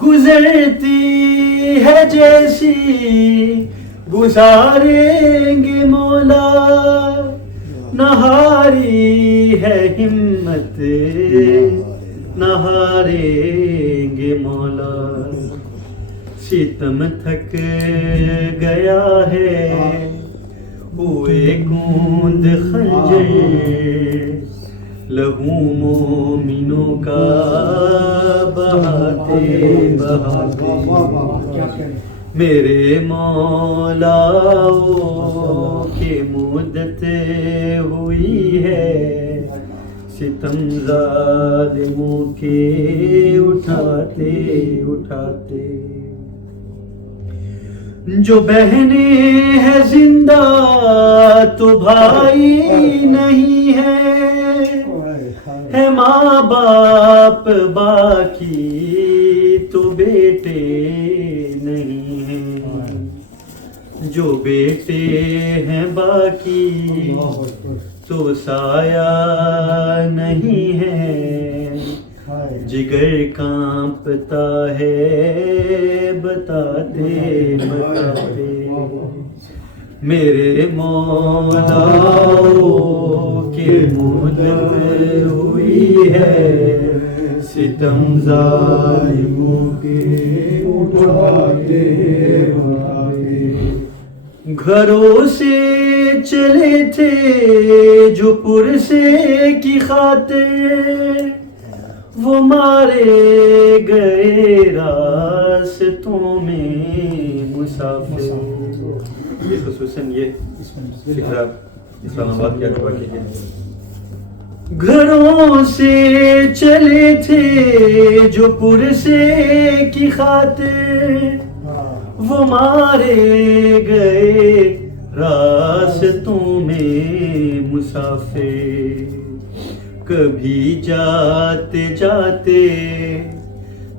گزرتی ہے جیسی گزاریں گے مولا، نہ ہاری ہے ہمت نہ ہاریں گے مولا، ستم تھک گیا ہے ہوئے گوند خنجر لہو مومنوں کا بہاتے بہاتے میرے مولا کی مدت ہوئی ہے ستم ظالموں کے اٹھاتے اٹھاتے جو بہنیں ہیں زندہ تو بھائی نہیں ہے ماں باپ باقی تو بیٹے نہیں ہیں جو بیٹے ہیں باقی تو سایہ نہیں ہے جگر کانپتا ہے بتاتے بتاتے میرے مولا کی مدت ہوئی ہے ستم ظالموں کے اٹھاتے اٹھاتے گھروں سے چلے تھے جو پرسے کی خاطر وہ مارے گئے راستوں میں مسافر یہ خصوصاً یہ فکرہ اسلام آباد کے اقبا کی ہے گھروں سے چلے تھے جو پرسے کی خاطر وہ مارے گئے راستوں میں مسافر کبھی جاتے جاتے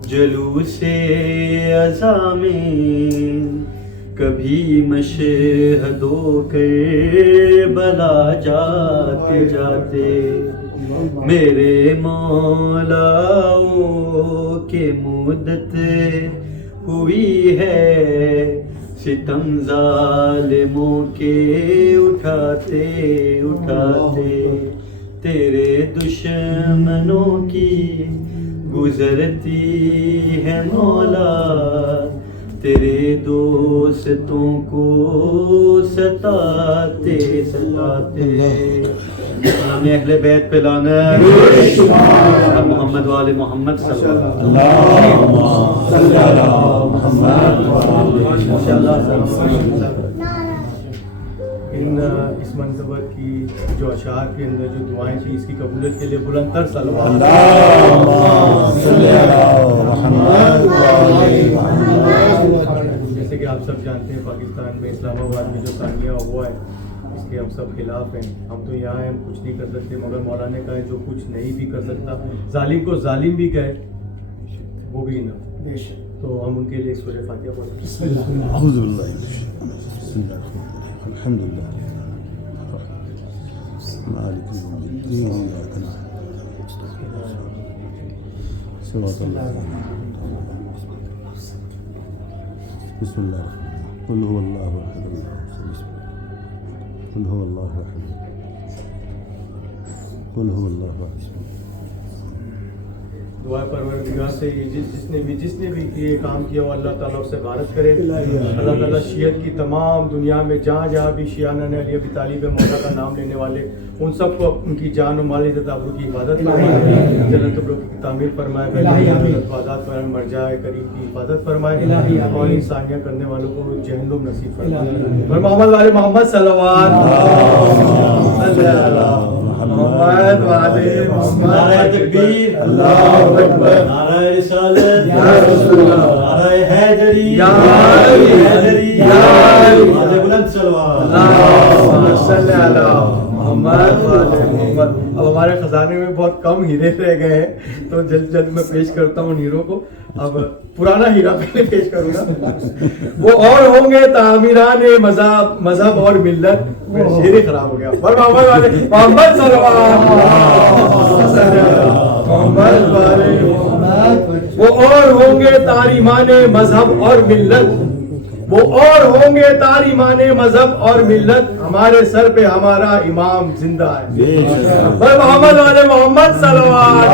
جلوس عزا میں کبھی مشہد و کربلا جاتے جاتے میرے مولا کے مدت ہوئی ہے ستم ظالموں کے اٹھاتے اٹھاتے تیرے دشمنوں کی گزرتی ہے مولا تیرے دوستوں کو ستاتے ستاتے اہل بیت پہ لعنت محمد والے محمد صلی اللہ اس منصبت کی جو اشعار کے اندر جو دعائیں تھیں اس کی قبولیت کے لیے بلند تر صلوات جیسے کہ آپ سب جانتے ہیں پاکستان میں اسلام آباد میں جو کانیہ ہوا ہے اس کے ہم سب خلاف ہیں ہم تو یہاں ہیں ہم کچھ نہیں کر سکتے مگر مولا نے کہا ہے جو کچھ نہیں بھی کر سکتا ظالم کو ظالم بھی کہے وہ بھی نہ تو ہم ان کے لیے سورہ فاتحہ پڑھتے ہیں اعوذ باللہ بسم اللہ الحمد للہ مالک یوم الدین ایاک نعبد صراط اللہ بسم اللہ قل هو اللہ احد قل هو اللہ احد قل هو اللہ احد دعا پروردگار سے جس نے بھی یہ کام کیا وہ اللہ تعالیٰ اسے غارت کرے اللہ تعالیٰ شیعت کی تمام دنیا میں جہاں بھی شیعان علی ابی طالب مولا کا نام لینے والے ان سب کو ان کی جان و مال عزت آبرو کی حفاظت فرمائے جنت البلوغ کی تعمیر فرمائے حفاظت فرمائے مرجع کریم کی حفاظت فرمائے اور انسانیہ کرنے والوں کو جہنم نصیب فرمائے اور محمد والے محمد صلوات محمد والے محمد نعرہ تکبیر اللہ اکبر نعرہ رسالت یا رسول اللہ نعرہ حیدری یا حیدری یا بلند صلوات اللہم صلی علی محمد والے محمد اب ہمارے خزانے میں بہت کم ہیرے رہ گئے ہیں تو جلد جلد میں پیش کرتا ہوں ہیروں کو اب پرانا ہیرا پہلے پیش کروں گا وہ اور ہوں گے تعمیران مذہب اور ملت میرا شعر ہی خراب ہو گیا محمد والے محمد صلی محمد والے وہ اور ہوں گے تعلیمان مذہب اور ملت وہ اور ہوں گے تعلیمان مذہب اور ملت ہمارے سر پہ ہمارا امام زندہ ہے محمد والے محمد صلوات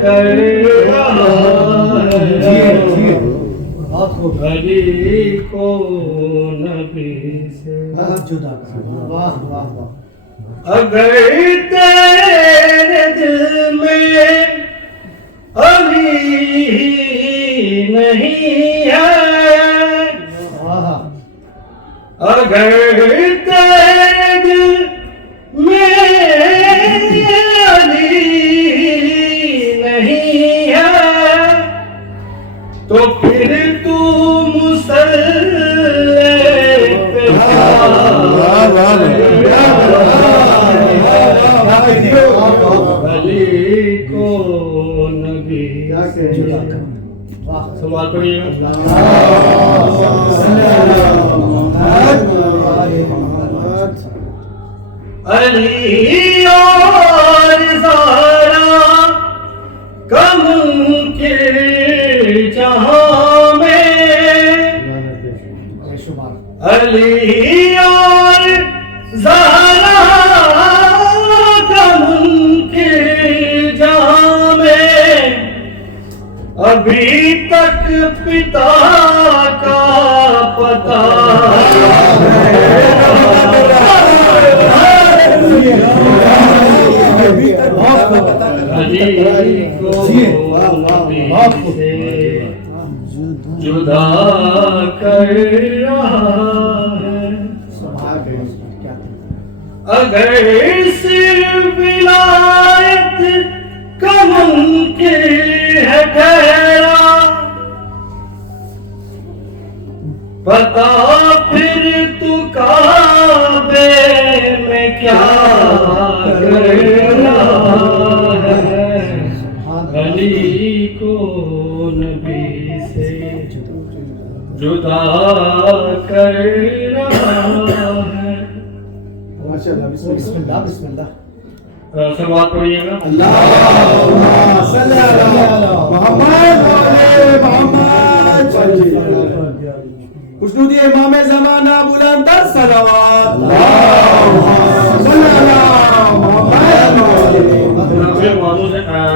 کر رہا ہے بہت خوب علی کو نبی سے جدا کر واہ واہ واہ اگر تیرے دل میں علی نہیں ہے اگر تیرے دل میں علی نہیں ہے تو پھر تو مسلح پہ علی کو نبی سوال پڑھیے علی اور زہرا کا منکر جہاں میں علی اور زہرا کا منکر جہاں میں ابھی تک پتا کا پتا علی کو نبی سے جدا کر رہا ہے اگر صرف ولایت کا منکر ہے ٹھہرا بتا پھر تو کعبے میں کیا کر رہا ہے علی کو نبی سے جدا کر رہا ہے بسم اللہ بسم اللہ سلوات پڑھیے گا اللہم صلی علی محمد محمد خوشنود امام زمانہ بلند تر صلوات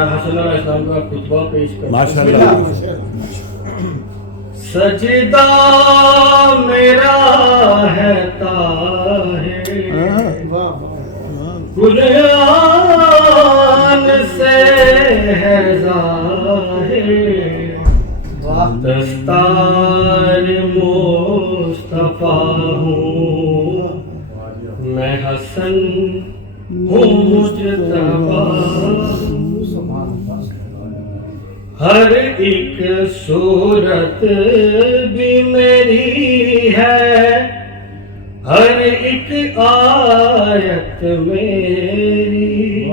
حسن علیہ السلام کا خطبہ پیش کریں ماشاءاللہ سجدہ میرا ہے طاہر قرآن سے ہے ظاہر دستار مصطفیٰ ہوں میں حسن ہوں مجتبی ہر ایک صورت بھی میری ہے ہر ایک آیت میری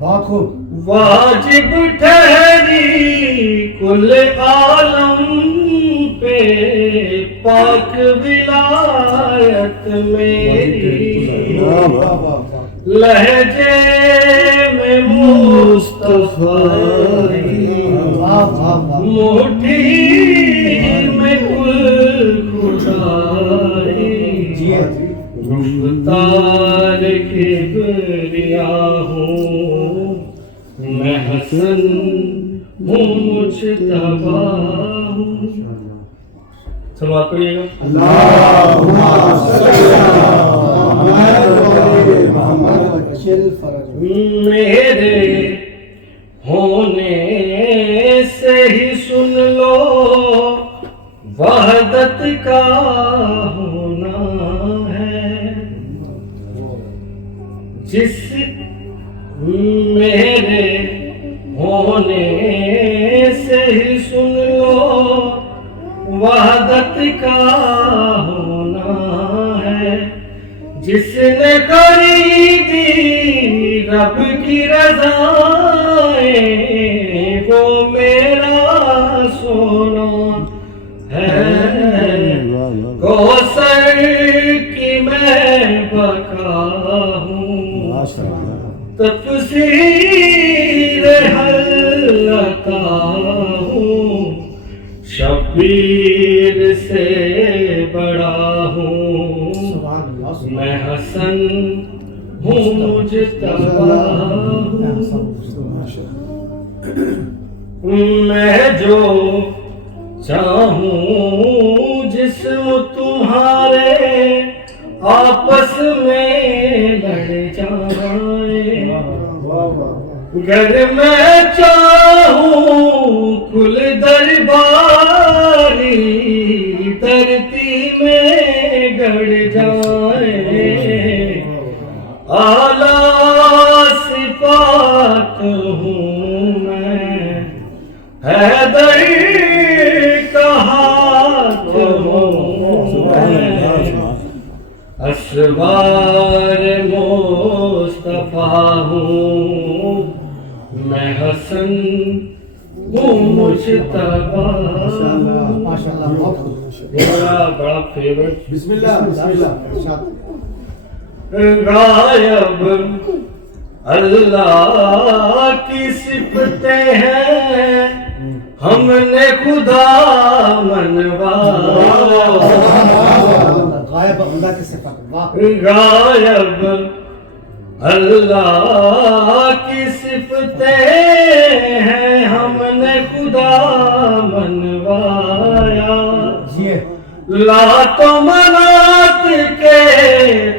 بہت خوب واجب ٹھہری کل عالم پہ پاک ولایت میری لہجے میں مصطفیٰ موٹھی میں کل خدائی گفتار کبریا ہوں میں حسن ہوں مجتبی ہوں سلوات پڑھیے گا میرے ہونے سے ہی سن لو وحدت کا ہونا ہے جس میرے ہونے سے ہی سن لو وحدت کا ہونا ہے جس نے خریدی رب کی رضائیں وہ میرا سونا ہے کوثر کی میں بقا ہوں تفسیر حلقہ ہوں شبیر سے بڑا ہوں میں حسن ہوں مجتبی میں جو چاہوں جسم تمہارے آپس میں لڑ جائیں، گر میں چاہوں کل درباری دھرتی میں گڑ جائیں، اعلیٰ صفات ہوں میں، حیدر کا ہاتھ ہوں میں، اسوار مصطفیٰ ہوں میں، حسن ہوں مجتبی۔ ماشاءاللہ بہت خوب۔ میرا بڑا فیورٹ بسم اللہ بسم اللہ ارشاد۔ غائب اللہ کی صفتیں ہیں، ہم نے خدا منوایا، غائب اللہ کی صفت، واہ۔ غائب اللہ کی صفتیں ہیں، ہم نے خدا منوایا، جی لات و منات کے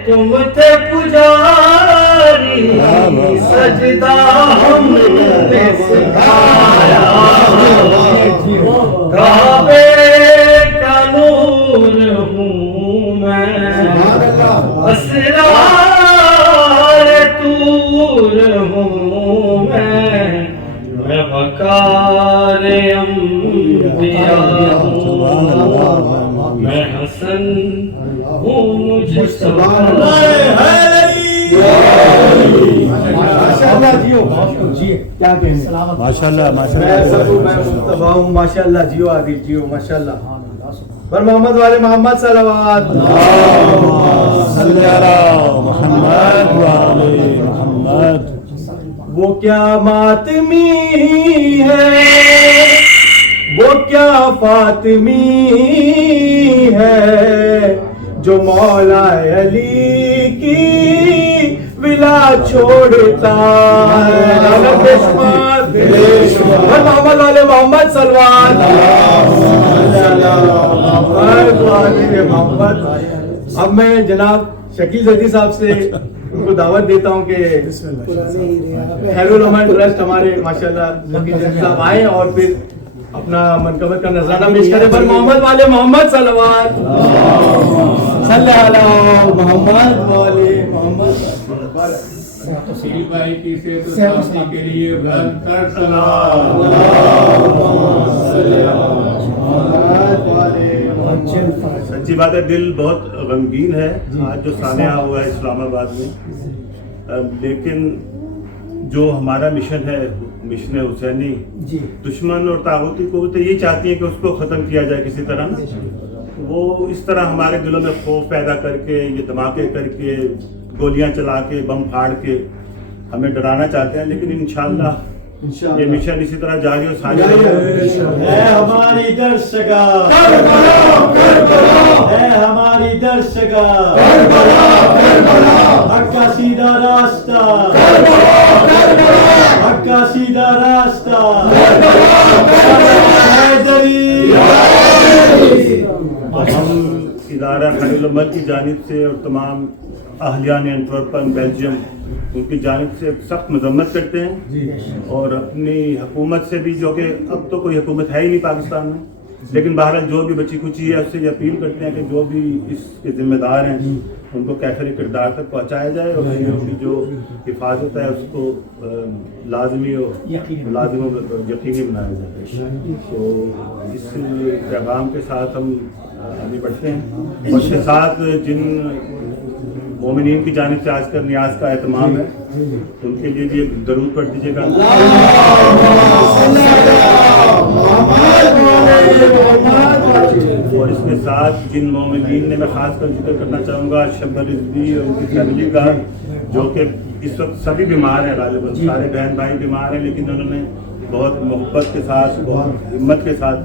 تم تھے پجاری، سجدہ ہم نے سکھایا، کعبے کا نور ہوں میں، اسرار طور ہوں میں وقار انبیاء ہوں، میں حسن ہوں مجتبی۔ ماشاءاللہ جیو بہت خوب، جی کیا کہیں گے؟ سلامت ماشاءاللہ میں سب ہوں، میں مصطفیٰ ہوں، ماشاءاللہ جیو عادل جیو ماشاءاللہ۔ پر محمد والے محمد صلوات، صلی علی محمد وعلی محمد۔ وہ کیا ماتمی ہے، وہ کیا فاطمی ہے، جو مولا علی کی ولا چھوڑتا ہے، بے شمار محمد والے محمد صلوات، محمد۔ اب میں جناب شکیل زیدی صاحب سے ان کو دعوت دیتا ہوں کہ خیر العلماء ٹرسٹ ہمارے ماشاءاللہ شکیل زیدی صاحب آئیں اور پھر اپنا منقبت کا نذرانہ پیش کریں۔ پر محمد والے محمد صلوات، صلی علی محمد والے محمد۔ بھائی کی صحت کے لیے بلند کر سلام۔ سچی بات ہے، دل بہت غمگین ہے آج جو سامعہ ہوا ہے اسلام آباد میں، لیکن جو ہمارا مشن ہے، مشن حسینی، جی دشمن اور طاغوتی قوتیں یہ چاہتی ہیں کہ اس کو ختم کیا جائے کسی طرح، وہ اس طرح ہمارے دلوں میں خوف پیدا کر کے، یہ دھماکے کر کے، گولیاں چلا کے، بم پھاڑ کے ہمیں ڈرانا چاہتے ہیں، لیکن انشاءاللہ یہ مشن اسی طرح جاری اور ساری اے ہماری درسگاہ، اے ہماری درسگاہ، حق کا سیدھا راستہ، حق کا سیدھا راستہ، حیدری۔ ہم ادارہ خیر العلماء کی جانب سے اور تمام اہلیان اینٹورپن بیلجیم ان کی جانب سے سخت مذمت کرتے ہیں، اور اپنی حکومت سے بھی، جو کہ اب تو کوئی حکومت ہے ہی نہیں پاکستان میں، لیکن بہرحال جو بھی بچی کچی ہے اس سے یہ اپیل کرتے ہیں کہ جو بھی اس کے ذمہ دار ہیں ان کو کیفر کردار تک پہنچایا جائے، اور ان کی جو حفاظت ہے اس کو لازمی یقینی بنایا جائے۔ تو اس پیغام کے ساتھ ہم آگے بڑھتے ہیں، اس کے ساتھ جن مومنین کی جانب سے آج کل نیاز کا اہتمام ہے ان کے لیے بھی ایک درود پڑھ دیجیے گا۔ اور اس کے ساتھ جن مومنین نے میں خاص کر ذکر کرنا چاہوں گا شمبر رضوی اور ان کی فیملی کا، جو کہ اس وقت سبھی بیمار ہیں، غالباً سارے بہن بھائی بیمار ہیں، لیکن انہوں نے بہت محبت کے ساتھ، بہت ہمت کے ساتھ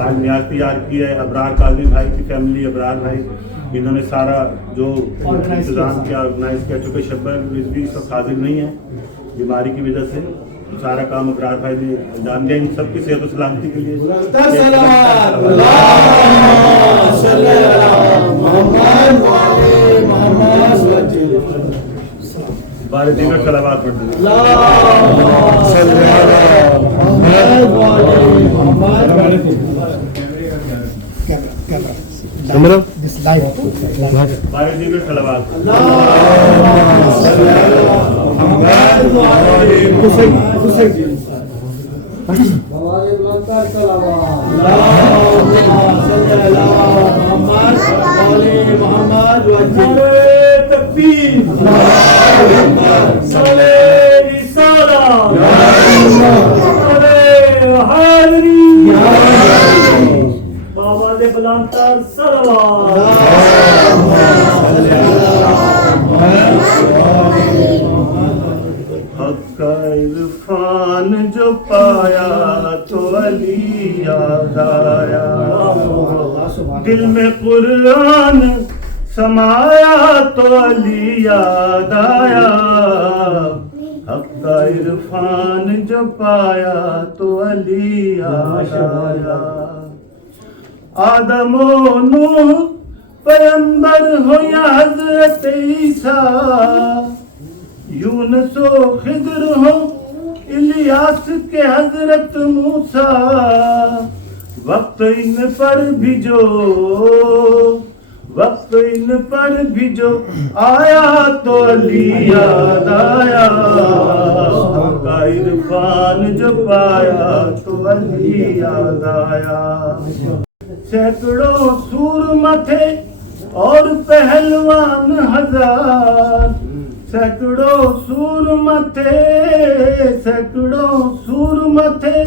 آج نیاز تیار کی ہے۔ ابرار قاضی بھائی کی فیملی، ابرار بھائی انہوں نے سارا جو انتظام کیا آرگنائز کیا، چونکہ شبیر رضوی اس وقت حاضر نہیں ہے بیماری کی وجہ سے، سارا کام ابرار بھائی نے انجام دیا، ان سب کی صحت و سلامتی کے لیے بارے دیگر صلوات پڑھ دیں۔ بارے دیگر صلوات بابا دے بلندر صلوات۔ حق کا عرفان جو پایا تو علی یاد آیا، دل میں قرآن سمایا تو علی یاد آیا، حق کا عرفان جو پایا تو علی یاد آیا، آدم و نوح پیغمبر ہو یا حضرت عیسیٰ، یونس و خضر ہو الیاس کے حضرت موسیٰ، وقت ان پر بھی جو آیا تو علی یاد آیا، حق کا عرفان جو پایا تو علی یاد آیا، سینکڑوں سورما تھے اور پہلوان ہزار، سینکڑوں سورما تھے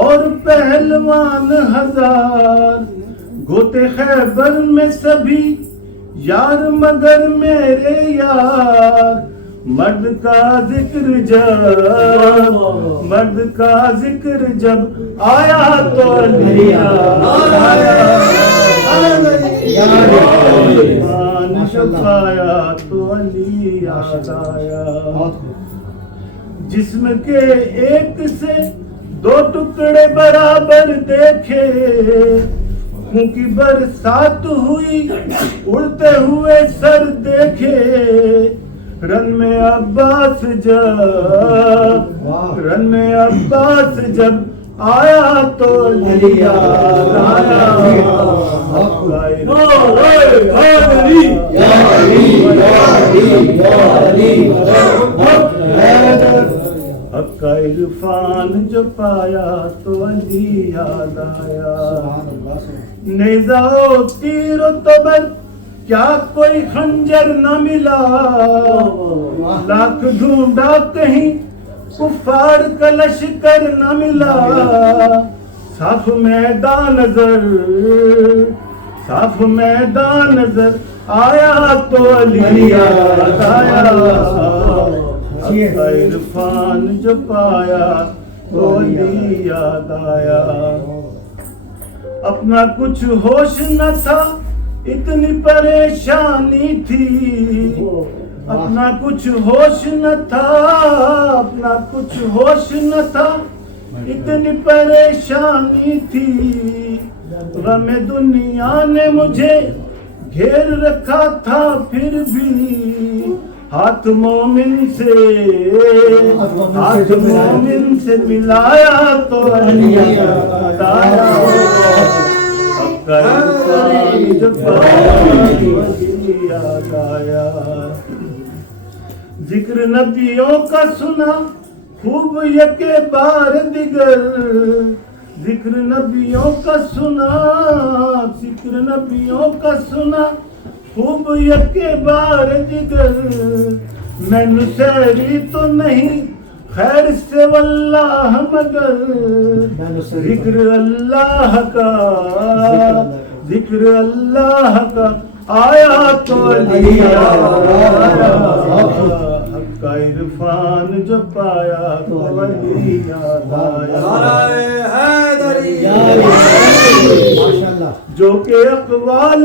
اور پہلوان ہزار، گوتے خیبر میں سبھی یار مگر میرے یار، مرد کا ذکر جب آیا تو علی یاد آیا، شفایا تو علی یاد آیا، جسم کے ایک سے دو ٹکڑے برابر دیکھے، خون کی برسات ہوئی اڑتے ہوئے سر دیکھے، رن میں عباس جب آیا تو علی یاد آیا، حق کا عرفان جو پایا تو علی یاد آیا، نیزہ و تیر و تبر کیا کوئی خنجر نہ ملا، لاکھ ڈھونڈا کہیں کفار کا لشکر نہ ملا، صاف میدان نظر آیا تو علی یاد آیا، حق کا عرفان جو پایا تو علی یاد آیا، اپنا کچھ ہوش نہ تھا اتنی پریشانی تھی، اپنا کچھ ہوش نہ تھا اتنی پریشانی تھی، غم دنیا نے مجھے گھیر رکھا تھا، پھر بھی ہاتھ مومن سے ملایا تو علی یاد آیا، حق کا عرفان جو پایا تو علی یاد آیا، ذکر نبیوں کا سنا خوب یکے بار دیگر، ذکر نبیوں کا سنا خوب یکے بار دیگر، میں نسیری تو نہیں خیر سے واللہ مگر، ذکر اللہ کا آیا تو علی یاد آیا، حق کا عرفان جو پایا تو علی یاد آیا، جو کہ اقوال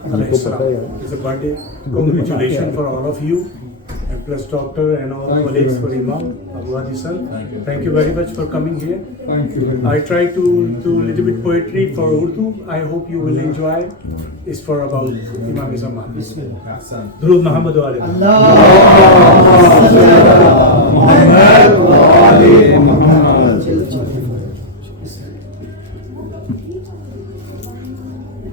It's a birthday. Congratulations for all of you, and plus doctor and all colleagues for Imam Abu Hadisan. Thank you very much for coming here. Thank you very much. I try to do a little bit poetry for Urdu. I hope you will enjoy. It's for about Imam Zaman. Durud Muhammad wa alayhi.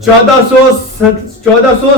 1400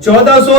1400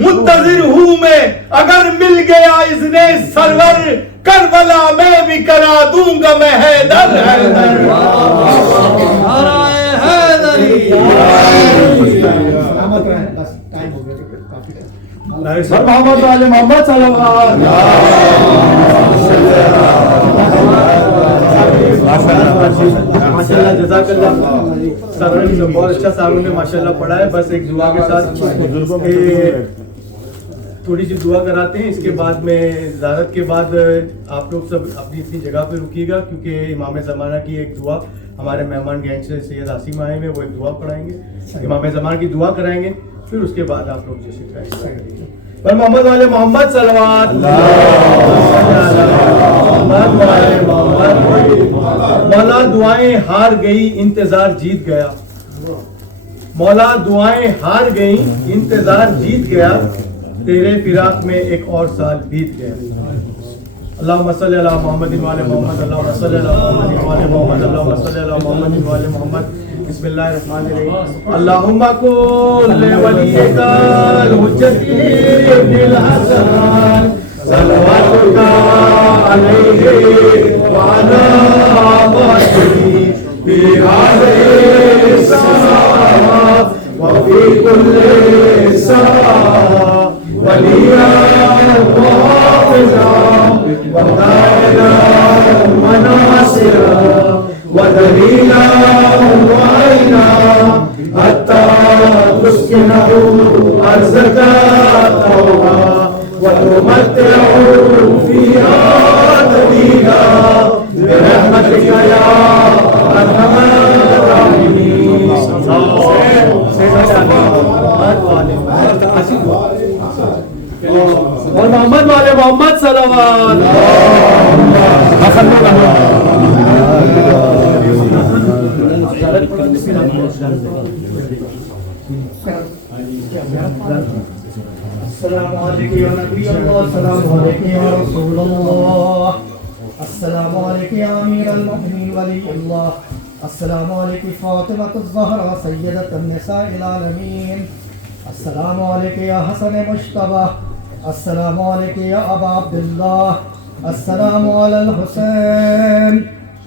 منتظر ہوں میں اگر مل گیا اذن سرور کربلا میں بھی کرا دوں گا میں حیدر حیدر سلامت رہیں بس ٹائم ہو گیا کافی ٹائم محمد علی محمد صلی اللہ علیہ ماشاءاللہ جزاک اللہ سرور نے بہت اچھا ساروں نے ماشاءاللہ پڑھا ہے. بس ایک دعا کے ساتھ تھوڑی سی دعا کراتے ہیں. اس کے بعد میں زیارت کے بعد آپ لوگ سب اپنی اپنی جگہ پہ رکیے گا کیونکہ امام زمانہ کی ایک دعا ہمارے مہمان گینج سے سید عاصم آئے ہیں, وہ ایک دعا پڑھائیں گے, امام زمانہ کی دعا کرائیں گے, پھر اس کے بعد آپ لوگ جیسے کریں گے. پر محمد والے محمد صلوات مولا دعائیں ہار گئی انتظار جیت گیا, مولا دعائیں ہار گئی انتظار جیت گیا, تیرے فراق میں ایک اور سال بیت گیا. اللہم صلی علی محمد وعلی محمد, اللہم صلی علی محمد وعلی محمد, اللہم صلی علی محمد وعلی محمد. بسم اللہ الرحمن الرحیم. اللہم کل ولیک الحجت ابن الحسن صلواتک علیہ وعلی آلہ فی هذه الساعة وفی کل ساعة ولیا وحافظا ودائرا وناصرا ودليلا وعينا حتى تسكنه أرضك طوعا وتمتعه فيها طويلا برحمتك يا أرحم الراحمين. اور محمد والے محمد صلوات السلام علیکم یا نبی اللہ, السلام علیکم یا رسول اللہ, السلام علیکم یا امیر المؤمنین ولی اللہ, السلام علیکم فاطمہ الزہرا سیدۃ النساء العالمین, السلام علیکم یا حسن مجتبی, السلام علیکم یا ابا عبداللہ, السلام علی الحسین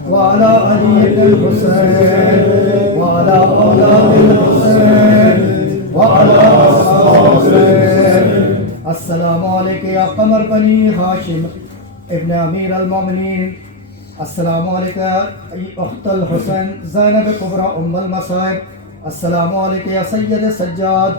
وعلى علي الحسين وعلى أولاد الحسين وعلى أصحاب الحسين. السلام عليك يا قمر بني هاشم ابن أمير المؤمنين, السلام عليك يا أخت الحسين زينب كبرى أم المصائب, السلام عليك يا سيد السجاد,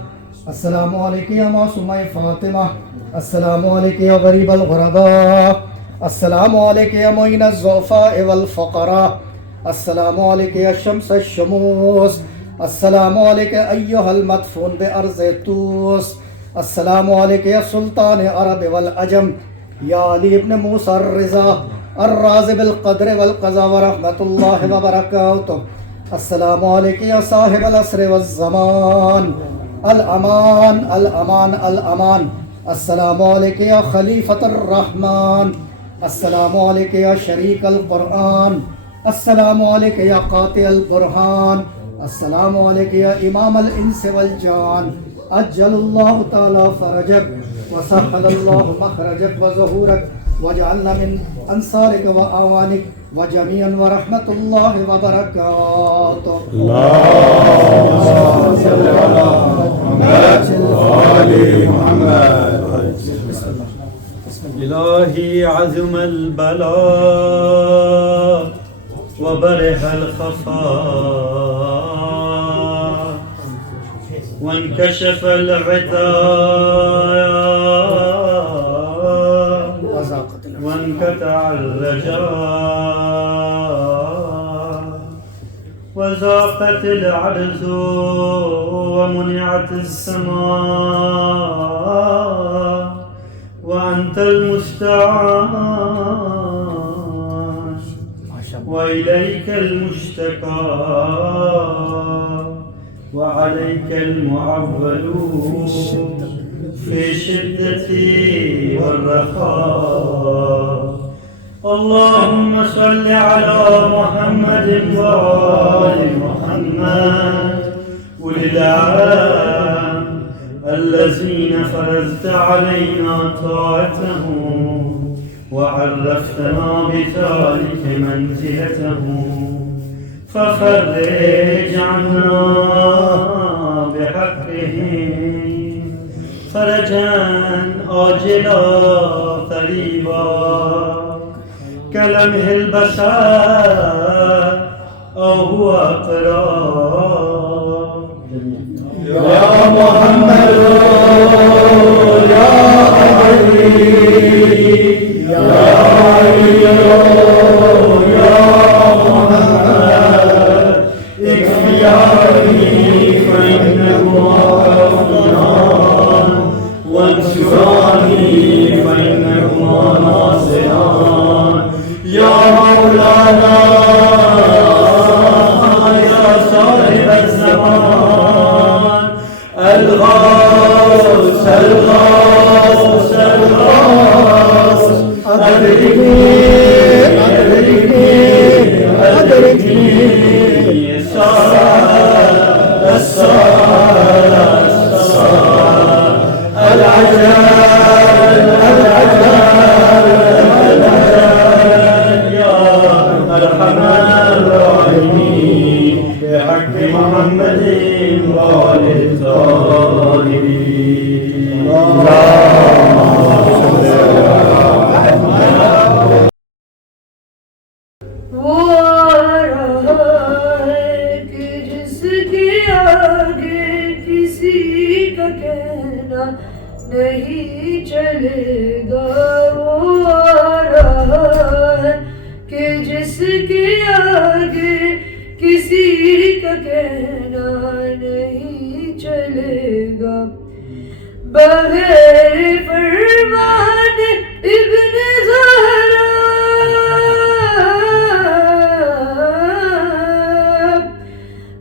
السلام عليك يا معصومة فاطمة, السلام عليك يا غريب الغرباء, السلام علیکم یا معین الضعفاء والفقراء, السلام علیکم یا شمس الشموس, السلام علیکم ایہا المدفون بارض توس, السلام علیکم یا سلطان عرب والعجم, یا علی ابن موسیٰ الرضا الراضی بالقدر والقضاء ورحمت اللہ وبرکاتہ, السلام علیکم یا صاحب العصر والزمان, الامان الامان الامان, السلام علیکم یا خلیفۃ الرحمن, السلام علیکم یا شریک القرآن, السلام علیکم یا قاطع البرہان, السلام علیکم یا امام الانس والجان, اجل اللہ تعالی فرجک وسهل اللہ مخرجک وظہورک وجعلنا من انصارک واعوانک وجميعا ورحمة الله وبركاته. اللهم صل على محمد وآل محمد. إلهي عزم البلاء وبرح الخفاء وانكشف العتاب وانقطع الرجاء وزاقت العرز ومنعت السماء وأنت المستعان وإليك المشتكى وعليك المعول في الشدة والرخاء. اللهم صل على محمد وآل محمد أولي الألحام الذين فرضت علينا طاعتهم وعرفتنا بذلك منزلتهم ففرج عنا بحقهم فرجا عاجلا قريبا كلمح البشر أو هو أقرب يا محمد يا علي يا علي يا محمد اكفياني فإنه غفران وانصراني فإنهما ناصران يا مولانا يا صاحب الزمان الغوث الغوث الغوث أدركني أدركني أدركني الصلاة الصلاة الصلاة العجل العجل العجل يا أرحم الراحمين بحق محمد وآل الطاهرين وہ آ رہا ہے کہ جس کے آگے کسی کا کہنا نہیں چلے گا. وہ آ رہا ہے کہ جس کے آگے کسی کا کہنا نہیں چلے گا. بغیر فرمان ابن زہرا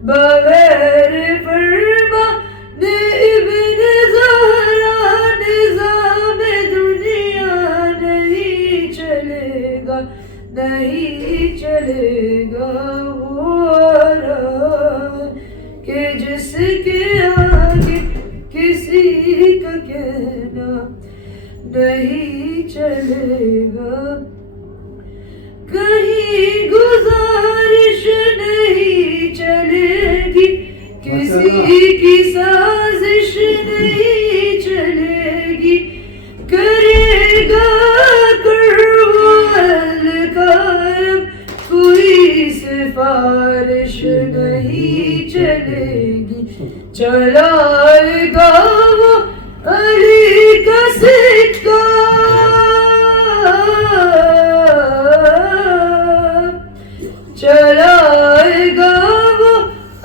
بغیر فرمان ابن زہرا نظام دنیا نہیں چلے گا نہیں چلے گا. وہ آ رہا ہے کہ جس کے آگے کسی کا کہنا نہیں چلے گا. کہیں گزارش نہیں چلے گی کسی کی سازش نہیں چلے گی. کرے گا کروال قائم کوئی سفارش نہیں چلے گی. چلائے گا وہ علی کا سکہ چلائے گا وہ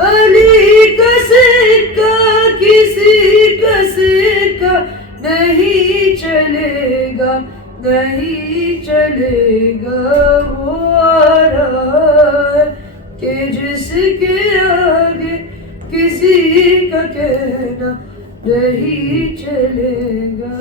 علی کا سکہ کسی کا سکہ نہیں چلے گا نہیں چلے گا. وہ آ رہا ہے کہ جس کے آگے کسی کا کہنا نہیں چلے گا.